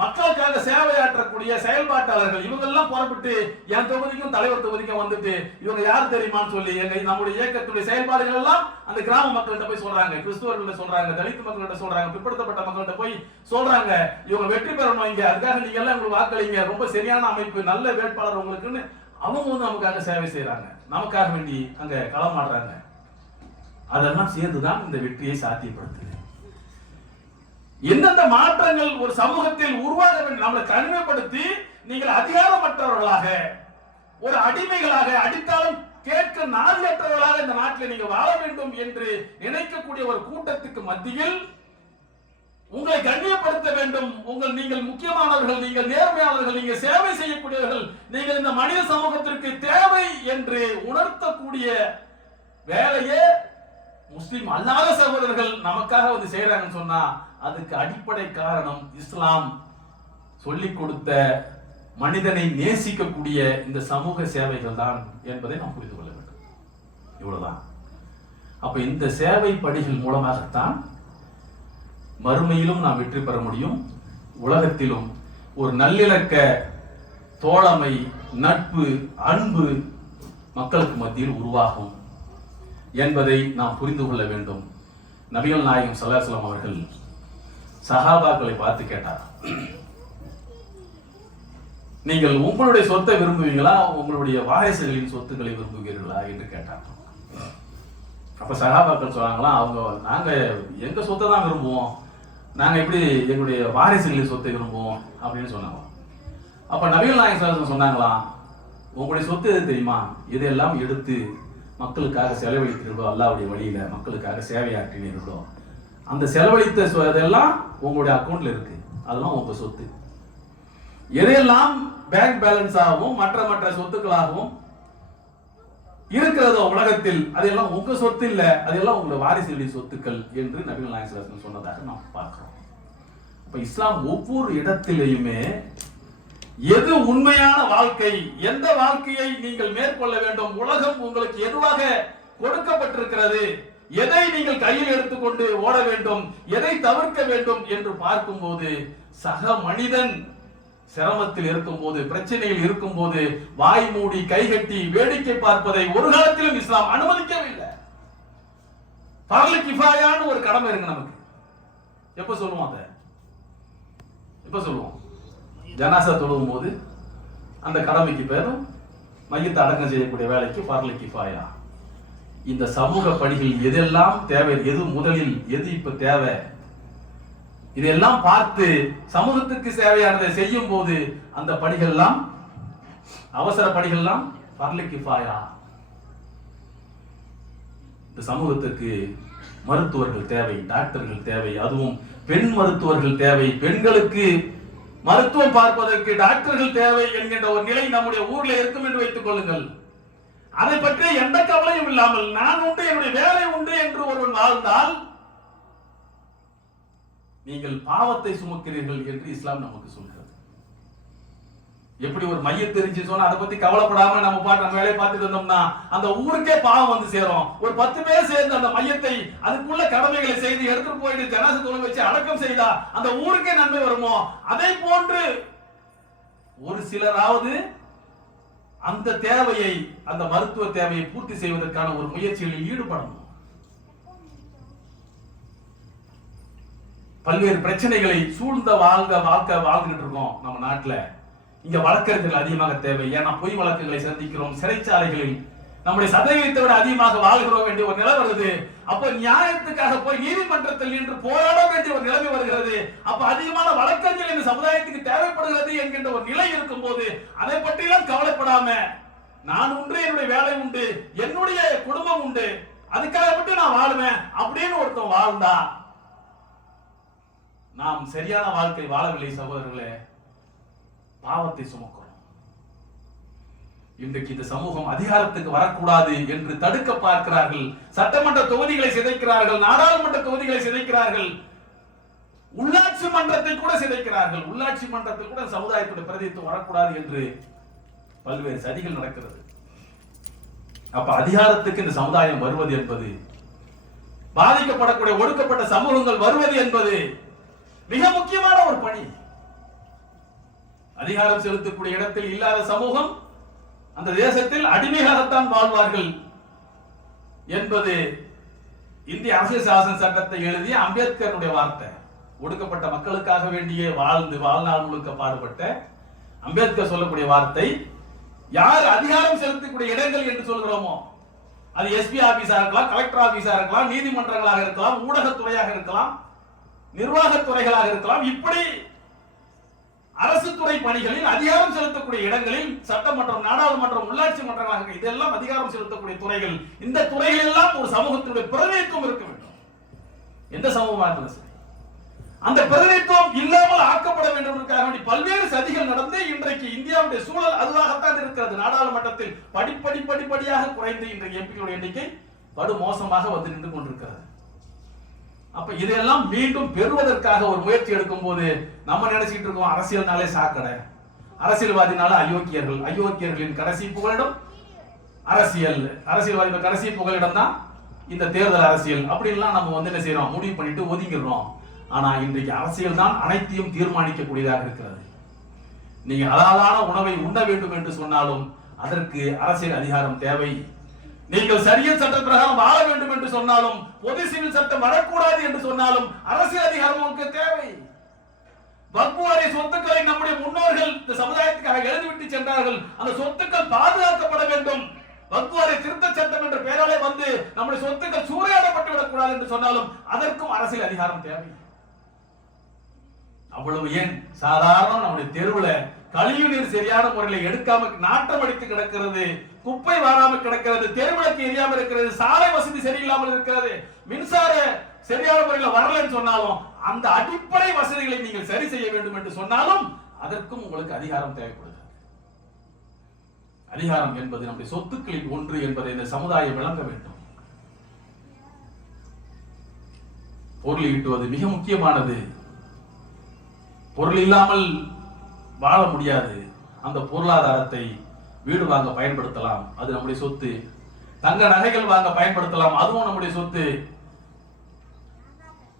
மக்களுக்காக சேவையாற்றக்கூடிய செயல்பாட்டாளர்கள், இவங்க எல்லாம் புறப்பட்டு என் தொகுதிக்கும் தலைவர் தொகுதிக்கும் வந்துட்டு இவங்க யார் தெரியுமான்னு சொல்லி நம்முடைய இயக்கத்துடைய செயல்பாடுகள் எல்லாம் அந்த கிராம மக்கள்கிட்ட போய் சொல்றாங்க, கிறிஸ்துவர்கள்ட்ட சொல்றாங்க, தலித் மக்கள்கிட்ட சொல்றாங்க, பிற்படுத்தப்பட்ட மக்கள்கிட்ட போய் சொல்றாங்க, இவங்க வெற்றி பெறணும், இங்க அதுக்காக நீங்க எல்லாம் உங்களுக்கு வாக்களிங்க, ரொம்ப சரியான அமைப்பு, நல்ல வேட்பாளர் உங்களுக்குன்னு அவங்க வந்து நமக்காக சேவை செய்யறாங்க, நமக்காக வேண்டி அங்க களமாடுறாங்க. அதெல்லாம் சேர்ந்துதான் இந்த வெற்றியை சாத்தியப்படுத்துது. எந்தெந்த மாற்றங்கள் ஒரு சமூகத்தில் உருவாக வேண்டும், நம்மளை தனிமைப்படுத்தி நீங்கள் அதிகாரமற்றவர்களாக, ஒரு அடிமைகளாக, அடித்தாலும் கேட்க நாதியற்றவர்களாக இந்த நாட்டில் நீங்க வாழ வேண்டும் என்று நினைக்கக்கூடிய ஒரு கூட்டத்துக்கு மத்தியில் உங்களை கண்ணியப்படுத்த வேண்டும், நீங்கள் முக்கியமானவர்கள், நீங்கள் நேர்மையாளர்கள், நீங்க சேவை செய்யக்கூடியவர்கள், நீங்கள் இந்த மனித சமூகத்திற்கு தேவை என்று உணர்த்தக்கூடிய வேலையே முஸ்லிம் அல்லாத சகோதரர்கள் நமக்காக வந்து செய்யறாங்கன்னு சொன்னா அதுக்கு அடிப்படை காரணம் இஸ்லாம் சொல்லிக் கொடுத்த மனிதனை நேசிக்கக்கூடிய இந்த சமூக சேவைகள் தான் என்பதை நாம் புரிந்து கொள்ள வேண்டும். இவ்வளவுதான். அப்ப இந்த சேவை படிகள் மூலமாகத்தான் மறுமையிலும் நாம் வெற்றி பெற முடியும், உலகத்திலும் ஒரு நல்லிணக்க, தோழமை, நட்பு, அன்பு மக்களுக்கு மத்தியில் உருவாகும் என்பதை நாம் புரிந்து கொள்ள வேண்டும். நபிகள் நாயகம் ஸல்லல்லாஹு அலைஹி வஸல்லம் அவர்கள் சஹாபாக்களை பார்த்து கேட்டார், நீங்கள் உங்களுடைய சொத்தை விரும்புவீங்களா, உங்களுடைய வாரிசுகளின் சொத்துக்களை விரும்புவீர்களா என்று கேட்டார். அப்ப சஹாபாக்கள் சொன்னாங்களாம், நாங்க எங்க சொத்தை தான் விரும்புவோம், நாங்க எப்படி எங்களுடைய வாரிசுகளின் சொத்தை விரும்புவோம் அப்படின்னு சொன்னாங்க. அப்ப நபிகள் நாயகம் ஸல்லல்லாஹு அலைஹி வஸல்லம் சொன்னாங்களாம், உங்களுடைய சொத்து எது தெரியுமா, இதெல்லாம் எடுத்து மக்களுக்காக செலவழித்தீர்களோ, அல்லாஹ்வுடைய வழியில மக்களுக்காக சேவையாற்றினீர்களோ, அந்த செலவழித்ததெல்லாம் உங்களுடைய அக்கௌண்ட்ல இருக்கு, அதெல்லாம் உங்க சொத்து. எதையெல்லாம் பேங்க் பேலன்ஸ் ஆகவும் மற்ற சொத்துக்களாகவும் இருக்கிறதோ உலகத்தில் அதெல்லாம் உங்க சொத்து இல்ல, அதெல்லாம் உங்களுடைய வாரிசுகளின் சொத்துக்கள் என்று நபிகள் நாயகம் ஸல்லல்லாஹு அலைஹி வஸல்லம் சொன்னதாக நாம் பார்க்கிறோம். அப்ப இஸ்லாம் ஒவ்வொரு இடத்திலேயுமே எது உண்மையான வாழ்க்கை, எந்த வாழ்க்கையை நீங்கள் மேற்கொள்ள வேண்டும், உலகம் உங்களுக்கு எதுவாக கொடுக்கப்பட்டிருக்கிறது, எதை நீங்கள் கையில் எடுத்துக்கொண்டு ஓட வேண்டும், எதை தவிர்க்க வேண்டும் என்று பார்க்கும்போது சக மனிதன் சிரமத்தில் இருக்கும் போது, பிரச்சனையில் இருக்கும் போது வாய் மூடி கைகட்டி வேடிக்கை பார்ப்பதை ஒரு காலத்திலும் இஸ்லாம் அனுமதிக்கவில்லை. ஃபர்லு கிஃபாயான்னு ஒரு கடமை இருக்கு நமக்கு. எப்ப சொல்லுவோம் அதை? எப்ப சொல்லுவோம்? ஜனாசா தொழுவும் போது அந்த கடமைக்கு பேரும் மையத்தை அடக்கம் செய்யக்கூடிய வேலைக்கு ஃபர்லு கிஃபாயா. இந்த சமூக பணிகள் எதெல்லாம் தேவை, எது முதலில், எது இப்ப தேவை, இதெல்லாம் பார்த்து சமூகத்துக்கு சேவையானதை செய்யும் போது அந்த பணிகள் எல்லாம், அவசர பணிகள் எல்லாம் ஃபர்லு கிஃபாயா. இந்த சமூகத்துக்கு மருத்துவர்கள் தேவை, டாக்டர்கள் தேவை, அதுவும் பெண் மருத்துவர்கள் தேவை. பெண்களுக்கு மருத்துவம் பார்ப்பதற்கு டாக்டர்கள் தேவை என்கின்ற ஒரு நிலை நம்முடைய ஊர்ல இருக்கும் என்று வைத்துக் கொள்ளுங்கள். அதை பற்றி எந்த கவலையும் இல்லாமல் நான் உண்டு, என்னுடைய வேலை உண்டு என்று ஒருவன் வாழ்ந்தால் நீங்கள் பாவத்தை சுமக்கிறீர்கள் என்று இஸ்லாம் நமக்கு சொல்கிறது. எப்படி ஒரு மையம் தெரிஞ்சு சொன்னா அதை பத்தி கவலைப்படாம நம்ம பாட்டு நம்ம வேலையை பார்த்துட்டு இருந்தோம்னா அந்த ஊருக்கே பாவம் வந்து சேரும். ஒரு 10 பேர் சேர்ந்து அந்த மையத்தை அதுக்குள்ள கடமைகளை செய்து எடுத்துட்டு போயிட்டு ஜனாசா தொழ வச்சு அடக்கம் செய்தா அந்த ஊருக்கே நன்மை வருமோ, அதை போன்று ஒரு சிலராவது அந்த தேவையை, அந்த மருத்துவ தேவையை பூர்த்தி செய்வதற்கான ஒரு முயற்சிகளில் ஈடுபடணும். பல்வேறு பிரச்சனைகளை சூழ்ந்த வாழ்ந்துகிட்டு இருக்கோம் நம்ம நாட்டுல. இங்க வழக்கறிஞர்கள் அதிகமாக தேவை. ஏன்னா பொய் வழக்குகளை சந்திக்கிறோம், சிறைச்சாலைகளில் நம்முடைய சதவீதத்தை விட அதிகமாக வாழ்கிறோம் வேண்டிய ஒரு நிலை வருது. அப்ப நியாயத்துக்காக போய் நீதிமன்றத்தில் நின்று போராட வேண்டிய ஒரு நிலைமை வருகிறது. அப்ப அதிகமான வழக்கறிஞர்கள் இந்த சமுதாயத்துக்கு தேவைப்படுகிறது என்கின்ற ஒரு நிலை இருக்கும் போது அதை பற்றியெல்லாம் கவலைப்படாம நான் உண்டு, என்னுடைய வேலை உண்டு, என்னுடைய குடும்பம் உண்டு, அதுக்காக மட்டும் நான் வாழுவேன் அப்படின்னு ஒருத்தன் வாழ்ந்தா நாம் சரியான வாழ்க்கை வாழவில்லை சகோதரர்களே, பாவத்தை சுமக்கிறோம். இன்றைக்கு இந்த சமூகம் அதிகாரத்துக்கு வரக்கூடாது என்று தடுக்க பார்க்கிறார்கள். சட்டமன்ற தொகுதிகளை சிதைக்கிறார்கள், நாடாளுமன்ற தொகுதிகளை சிதைக்கிறார்கள், உள்ளாட்சி மன்றத்தை கூட சிதைக்கிறார்கள். உள்ளாட்சி மன்றத்தில் கூட சமுதாயத்துடைய பிரதிநிதித்துவம் வரக்கூடாது என்று பல்வேறு சதிகள் நடக்கிறது. அப்ப அதிகாரத்துக்கு இந்த சமுதாயம் வருவது என்பது, பாதிக்கப்படக்கூடிய ஒடுக்கப்பட்ட சமூகங்கள் வருவது என்பது மிக முக்கியமான ஒரு பணி. அதிகாரம் செலுத்தக்கூடிய இடத்தில் இல்லாத சமூகம் அந்த தேசத்தில் அடிமையாகத்தான் வாழ்வார்கள் என்பது இந்திய அரசியல் சாசன சட்டத்தை எழுதிய அம்பேத்கருடைய வார்த்தை. ஒடுக்கப்பட்ட மக்களுக்காக வேண்டிய வாழ்ந்து வாழ்நாள் முழுக்க பாடுபட்ட அம்பேத்கர் சொல்லக்கூடிய வார்த்தை, யார் அதிகாரம் செலுத்தக்கூடிய இடங்கள் என்று சொல்கிறோமோ, அது எஸ்பி ஆபீஸா இருக்கலாம், கலெக்டர் ஆபீஸா இருக்கலாம், நீதிமன்றங்களாக இருக்கலாம், ஊடகத்துறையாக இருக்கலாம், நிர்வாகத்துறைகளாக இருக்கலாம், இப்படி அரசு துறை பணிகளில் அதிகாரம் செலுத்தக்கூடிய இடங்களில் சட்டமன்றம், நாடாளுமன்றம், உள்ளாட்சி மன்றங்களாக இதெல்லாம் அதிகாரம் செலுத்தக்கூடிய துறைகள். இந்த துறைகள் எல்லாம் ஒரு சமூகத்தினுடைய பிரதிநிதித்துவம் இருக்க வேண்டும். எந்த சமூகமாக இருந்தாலும் சரி, அந்த பிரதிநிதித்துவம் இல்லாமல் ஆக்கப்பட வேண்டும் என்பதற்காக வேண்டி பல்வேறு சதிகள் நடந்து இன்றைக்கு இந்தியாவுடைய சூழல் அதுவாகத்தான் இருக்கிறது. நாடாளுமன்றத்தில் படிப்படியாக குறைந்து இன்றைக்கு எம்பிக்களுடைய எண்ணிக்கை படு மோசமாக வந்து நின்று கொண்டிருக்கிறது. அப்ப இதெல்லாம் மீண்டும் பெறுவதற்காக ஒரு முயற்சி எடுக்கும் போது நம்ம நினைச்சிட்டு இருக்கோம் அரசியல்னாலே சாக்கடை, அரசியல்வாதினால அயோக்கியர்கள், அயோக்கியர்களின் கடைசி புகலிடம் அரசியல், அரசியல்வாதி கடைசி புகலிடம் தான் இந்த தேர்தல் அரசியல் அப்படின்லாம் நம்ம வந்து என்ன செய்யறோம், முடிவு பண்ணிட்டு ஒதுங்கிடுறோம். ஆனா இன்றைக்கு அரசியல் தான் அனைத்தையும் தீர்மானிக்கக்கூடியதாக இருக்கிறது. நீங்க ஹலாலான உணவை உண்ண வேண்டும் என்று சொன்னாலும் அதற்கு அரசியல் அதிகாரம் தேவை. நீங்கள் சரியத் சட்ட பிரகாரம் வாழ வேண்டும் என்று சொன்னாலும், பொது சிவில் சட்டம் வரக்கூடாது என்று சொன்னாலும் அரசியல் அதிகாரம் உங்களுக்கு தேவை. வக்ஃப் வாரிய சொத்துக்களை நம்முடைய முன்னோர்கள் இந்த சமுதாயத்துக்காக எழுதிவிட்டு சென்றார்கள். அந்த சொத்துக்கள் பாதுகாக்கப்பட வேண்டும். வக்ஃப் வாரிய திருத்த சட்டம் என்ற பெயராலே வந்து நம்முடைய சொத்துக்கள் சூறையாடப்பட்டு விடக்கூடாது என்று சொன்னாலும் அதற்கும் அரசியல் அதிகாரம் தேவை. அவ்வளவு ஏன் சாதாரண நம்முடைய தெருவுல கழிவு நீர் சரியான முறையில் எடுக்காம நாட்டம் அடித்து கிடக்கிறது, குப்பை வாராமல் கிடக்கிறது, தெருவிளக்கு எரியாம இருக்கிறது, சாலை வசதி சரியில்லாமல் இருக்கிறது, மின்சார சரியான முறையில் வரலன்னு சொன்னாலும் அந்த அடிப்படை வசதிகளை நீங்கள் சரி செய்ய வேண்டும் என்று சொன்னாலும் அதற்கும் உங்களுக்கு அதிகாரம் தேவைப்படுகிறது. அதிகாரம் என்பது நம்முடைய சொத்துக்களில் ஒன்று என்பதை இந்த சமுதாயம் விளங்க வேண்டும். பொருள் ஈட்டுவது மிக முக்கியமானது. பொருள் இல்லாமல் வாழ முடியாது. அந்த பொருளாதாரத்தை வீடு வாங்க பயன்படுத்தலாம், அது நம்முடைய சொத்து. தங்க நகைகள் வாங்க பயன்படுத்தலாம், அதுவும் நம்முடைய சொத்து.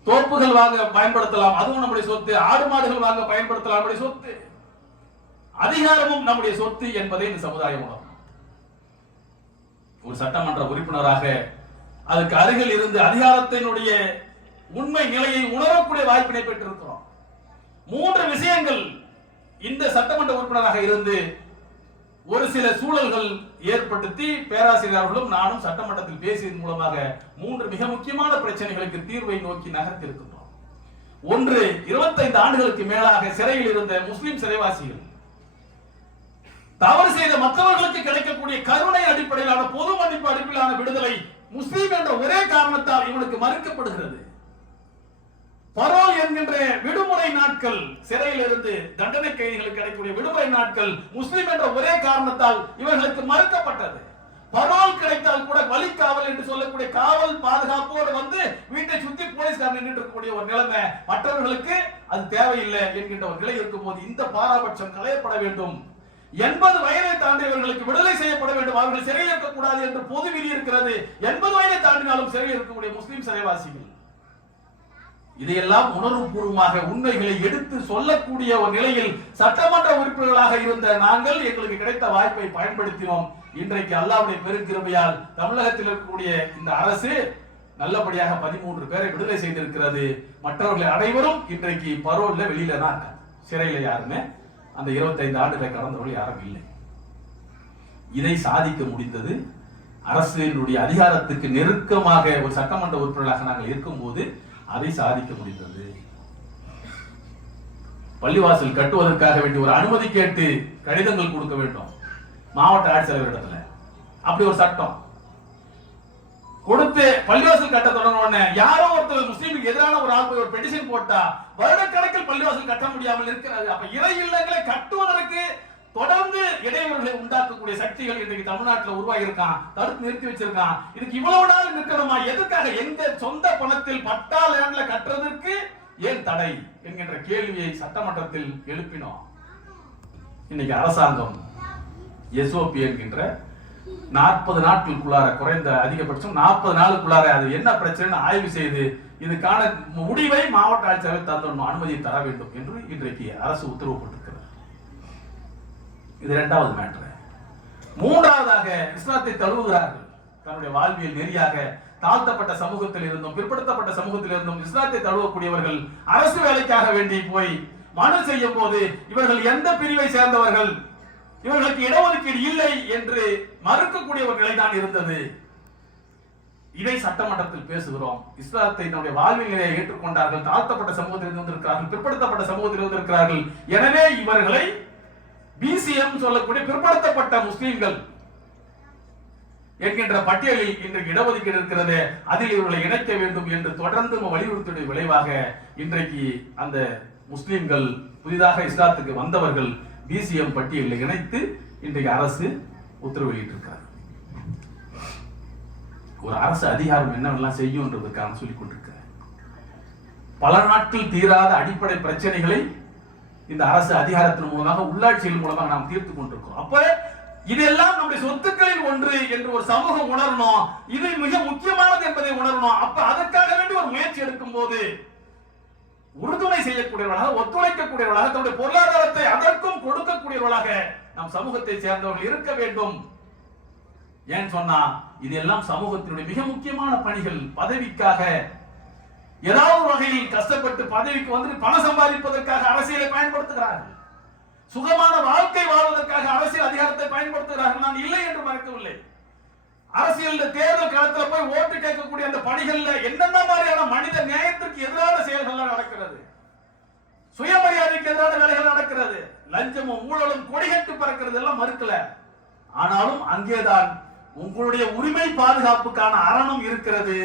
தோப்புகள் வாங்க பயன்படுத்தலாம், அதுவும் நம்முடைய சொத்து. ஆடு மாடுகள் வாங்க பயன்படுத்தலாம், நம்முடைய சொத்து. அதிகாரமும் நம்முடைய சொத்து என்பதை இந்த சமுதாயம் உணரும். ஒரு சட்டமன்ற உறுப்பினராக அதுக்கு அருகில் இருந்து அதிகாரத்தினுடைய உண்மை நிலையை உணரக்கூடிய வாய்ப்பினை பெற்றிருக்கிறோம். 3 விஷயங்கள் இந்த சட்டமன்ற உறுப்பினராக இருந்து ஒரு சில சூழல்கள் ஏற்படுத்தி பேராசிரியர்களும் நானும் சட்டமன்றத்தில் பேசியதன் மூலமாக 3 மிக முக்கியமான பிரச்சனைகளுக்கு தீர்வை நோக்கி நகர்த்தி இருக்கின்றோம். ஒன்று, 25 ஆண்டுகளுக்கு மேலாக சிறையில் இருந்த முஸ்லிம் சிறைவாசிகள் தவறு செய்த மற்றவர்களுக்கு கிடைக்கக்கூடிய கருணை அடிப்படையிலான பொது மன்னிப்பு அடிப்படையிலான விடுதலை முஸ்லிம் என்ற ஒரே காரணத்தால் இவனுக்கு மறுக்கப்படுகிறது. பரோல் என்கின்ற விடுமுறை நாட்கள், சிறையில் இருந்து தண்டனை கைதிகளுக்கு கிடைக்கக்கூடிய விடுமுறை நாட்கள் முஸ்லிம் என்ற ஒரே காரணத்தால் இவர்களுக்கு மறுக்கப்பட்டது. பரோல் கிடைத்தால் கூட வழிகாவல் என்று சொல்லக்கூடிய காவல் பாதுகாப்போடு வந்து வீட்டை சுத்தி போலீஸ்காரன் நின்று இருக்கக்கூடிய ஒரு நிலைமை, மற்றவர்களுக்கு அது தேவையில்லை என்கின்ற ஒரு நிலை இருக்கும் போது இந்த பாராபட்சம் களையப்பட வேண்டும். 80 வயதை தாண்டியவர்களுக்கு விடுதலை செய்யப்பட வேண்டும், அவர்கள் சிறையில் இருக்கக்கூடாது என்று பொது விதி இருக்கிறது. 80 வயதை தாண்டினாலும் சிறையில் இருக்கக்கூடிய முஸ்லிம் சிறைவாசிகள் இதையெல்லாம் உணர்வுபூர்வமாக உண்மைகளை எடுத்து சொல்லக்கூடிய ஒரு நிலையில் சட்டமன்ற உறுப்பினர்களாக இருந்த நாங்கள் எங்களுக்கு கிடைத்த வாய்ப்பை பயன்படுத்தினோம். இன்றைக்கு அல்லாஹ்வுடைய பெருங்கிருபையால் தமிழகத்தில் இருக்கக்கூடிய இந்த அரசு நல்லபடியாக 13 பேரை விடுதலை செய்திருக்கிறது. மற்றவர்கள் அனைவரும் இன்றைக்கு பரோல்ல வெளியில தான் இருக்காங்க. சிறையில யாருமே அந்த 25 ஆண்டுகளை கடந்தவர்கள் யாரும் இல்லை. இதை சாதிக்க முடிந்தது அரசினுடைய அதிகாரத்துக்கு நெருக்கமாக ஒரு சட்டமன்ற உறுப்பினர்களாக நாங்கள் இருக்கும்போது அதை சாதிக்க முடிந்தது. பள்ளிவாசல் கட்டுவதற்காக வேண்டிய ஒரு அனுமதி கேட்டு கடிதங்கள் கொடுக்க வேண்டும் மாவட்ட ஆட்சியரிடத்துல. அப்படி ஒரு சட்டம் கொடுத்து பள்ளிவாசல் கட்ட தொடங்கின யாரோ ஒருத்தர் முஸ்லீமுக்கு எதிரான ஒரு ஆள் போய் ஒரு பெட்டிஷன் போட்டா வருடக்கணக்கில் பள்ளிவாசல் கட்ட முடியாமல் இருக்கிறது. அப்ப இறை இல்லங்களை கட்டுவதற்கு தொடர்ந்து இடையூறுகளை உண்டாக்கக்கூடிய சக்திகள் இன்றைக்கு தமிழ்நாட்டில் உருவாகி இருக்கான், தடுத்து நிறுத்தி வச்சிருக்கான். இதுக்கு இவ்வளவு நாள் நிற்கணுமா? எதுக்காக? எந்த சொந்த பணத்தில் பட்டா லேண்ட்ல கட்டுறதுக்கு ஏன் தடை என்கின்ற கேள்வியை சட்டமன்றத்தில் எழுப்பினோம். இன்னைக்கு அரசாங்கம் எஸ்ஓபி என்கின்ற 40 நாட்களுக்குள்ளார, குறைந்த அதிகபட்சம் 40 நாளுக்குள்ளார அது என்ன பிரச்சனை ஆய்வு செய்து இதுக்கான முடிவை மாவட்ட ஆட்சியர் தந்துடணும், அனுமதியை தர வேண்டும் என்று இன்றைக்கு அரசு உத்தரவு போட்டிருக்கிறது. இது 2வது மேட்டர். 3வதாக இஸ்லாத்தை தழுவுகிறார்கள். தன்னுடைய வாழ்வியல் நெறியாக தாழ்த்தப்பட்ட சமூகத்தில் இருந்தும் பிற்படுத்தப்பட்ட சமூகத்தில் இருந்தும் இஸ்லாத்தை தழுவக்கூடியவர்கள் அரசு வேலைக்காக வேண்டி போய் மனு செய்யும் போது இவர்கள் எந்த பிரிவை சேர்ந்தவர்கள், இவர்களுக்கு இடஒதுக்கீடு இல்லை என்று மறுக்கக்கூடிய ஒரு நிலைதான் இருந்தது. இதை சட்டமன்றத்தில் பேசுகிறோம். இஸ்லாத்தை நம்முடைய வாழ்வியல் நிலையை ஏற்றுக்கொண்டார்கள், தாழ்த்தப்பட்ட சமூகத்தில் வந்திருக்கிறார்கள், பிற்படுத்தப்பட்ட சமூகத்தில் வந்திருக்கிறார்கள். எனவே இவர்களை பிசிஎம் சொல்லக்கூடிய பிற்படுத்தப்பட்ட முஸ்லிம்கள் என்கின்ற பட்டியலில் இன்றைக்கு இடஒதுக்கீடு இருக்கிறது, அதில் இவர்களை இணைக்க வேண்டும் என்று தொடர்ந்து வலியுறுத்திய விளைவாக இன்றைக்கு அந்த முஸ்லிம்கள் புதிதாக இஸ்லாத்துக்கு வந்தவர்கள் பிசிஎம் பட்டியலில் இணைத்து இன்றைக்கு அரசு உத்தரவு வெளியிட்டிருக்கிறார். ஒரு அரசு அதிகாரம் என்னவெல்லாம் செய்யும்ன்றதுக்காக சொல்லிக் கொண்டிருக்கிறார். பல நாட்கள் தீராத அடிப்படை பிரச்சனைகளை இந்த அரசு அதிகாரத்தின் மூலமாக உள்ளாட்சியின் மூலமாக நாம் தீர்த்து கொண்டிருக்கிறோம். அப்ப இதெல்லாம் நம்முடைய சொத்துக்களில் ஒன்று என்று ஒரு சமூகம் உணரணும், இது மிக முக்கியமானது என்பதை உணரணும். அப்ப அதற்காக வேண்டி ஒரு முயற்சி எடுக்கும் போது உறுதுணை செய்யக்கூடியவர்களாக, ஒத்துழைக்கக்கூடியவர்களாக, தன்னுடைய பொருளாதாரத்தை அதற்கும் கொடுக்கக்கூடியவர்களாக நம் சமூகத்தை சேர்ந்தவர்கள் இருக்க வேண்டும். ஏன் சொன்னா இதெல்லாம் சமூகத்தினுடைய மிக முக்கியமான பணிகள். பதவிக்காக ஏதாவது வகையில் கஷ்டப்பட்டு பதவிக்கு வந்து பணம் சம்பாதிப்பதற்காக அரசியலை பயன்படுத்துகிறார்கள், சுகமான வாழ்க்கை வாழ்வதற்காக அரசியல் அதிகாரத்தை பயன்படுத்துகிறார்கள். நான் இல்லை என்று மறுக்கவில்லை. அரசியல் தேர்தல் களத்தில் போய் ஓட்டு கேட்கக்கூடிய அந்த பணிகள்ல என்னென்ன மாதிரியான மனித நியாயத்திற்கு எதிரான செயல்கள் நடக்கிறது, சுயமரியாதைக்கு எதிரான வேலைகள் நடக்கிறது, லஞ்சமும் ஊழலும் கொடிகட்டு பறக்கிறது எல்லாம் மறுக்கல. ஆனாலும் அங்கேதான் உங்களுடைய உரிமை பாதுகாப்புக்கான அரணம் இருக்கிறது,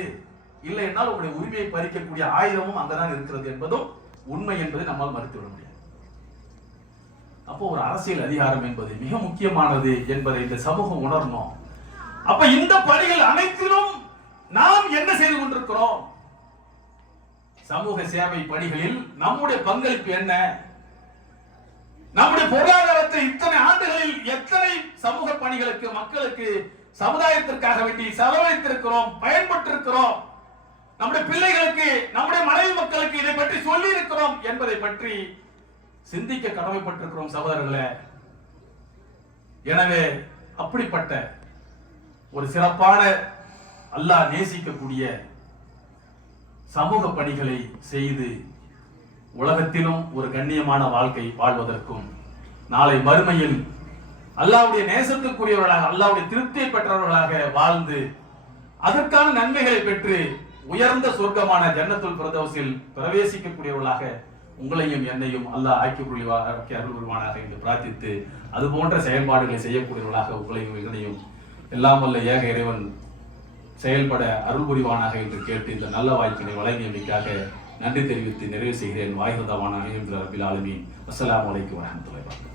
இல்லை என்றால் உங்களுடைய உரிமையை பறிக்கக்கூடிய ஆயுதமும் அங்கதான் இருக்கிறது என்பதும் உண்மை என்பதை நம்மால் மறுத்துவிட முடியாது. அப்போ ஒரு அரசியல் அதிகாரம் என்பது மிக முக்கியமானது என்பதை இந்த சமூகம் உணரணும். அப்ப இந்த பணிகள் அனைத்திலும் நாம் என்ன செய்து கொண்டிருக்கிறோம்? சமூக சேவை பணிகளில் நம்முடைய பங்களிப்பு என்ன? நம்முடைய பொருளாதாரத்தை இத்தனை ஆண்டுகளில் எத்தனை சமூக பணிகளுக்கு, மக்களுக்கு, சமுதாயத்திற்காக வேண்டி செலவழித்திருக்கிறோம், பயன்பட்டிருக்கிறோம். நம்முடைய பிள்ளைகளுக்கு, நம்முடைய மனைவி மக்களுக்கு இதை பற்றி சொல்லி இருக்கிறோம் என்பதை பற்றி சிந்திக்க கடமைப்பட்டிருக்கிறோம் சகோதரர்களே. எனவே அப்படிப்பட்ட ஒரு சிறப்பான, அல்லாஹ் நேசிக்கக்கூடிய சமூக பணிகளை செய்து உலகத்திலும் ஒரு கண்ணியமான வாழ்க்கை வாழ்வதற்கும், நாளை மறுமையில் அல்லாஹ்வுடைய நேசத்துக்குரியவர்களாக, அல்லாஹ்வுடைய திருப்தியை பெற்றவர்களாக வாழ்ந்து அதற்கான நன்மைகளை பெற்று உயர்ந்த சொர்க்கமான ஜன்னத்துல் ஃபிர்தௌஸில் பிரவேசிக்கக்கூடியவர்களாக உங்களையும் என்னையும் அல்லாஹ் ஆக்கி அருள் புரிவானாக என்று பிரார்த்தித்து, அது போன்ற செயல்பாடுகளை செய்யக்கூடியவர்களாக உங்களையும் என்னையும் எல்லாம் வல்ல ஏக இறைவன் செயல்பட அருள் புரிவானாக என்று கேட்டு இந்த நல்ல வாய்ப்பினை வழங்கியமைக்காக நன்றி தெரிவித்து நிறைவு செய்கிறேன். வாய்ஹதவான அனில் ரபில் ஆலமீன். அஸ்ஸலாமு அலைக்கும் வரஹ்மத்துல்லாஹி வபரகாத்துஹு.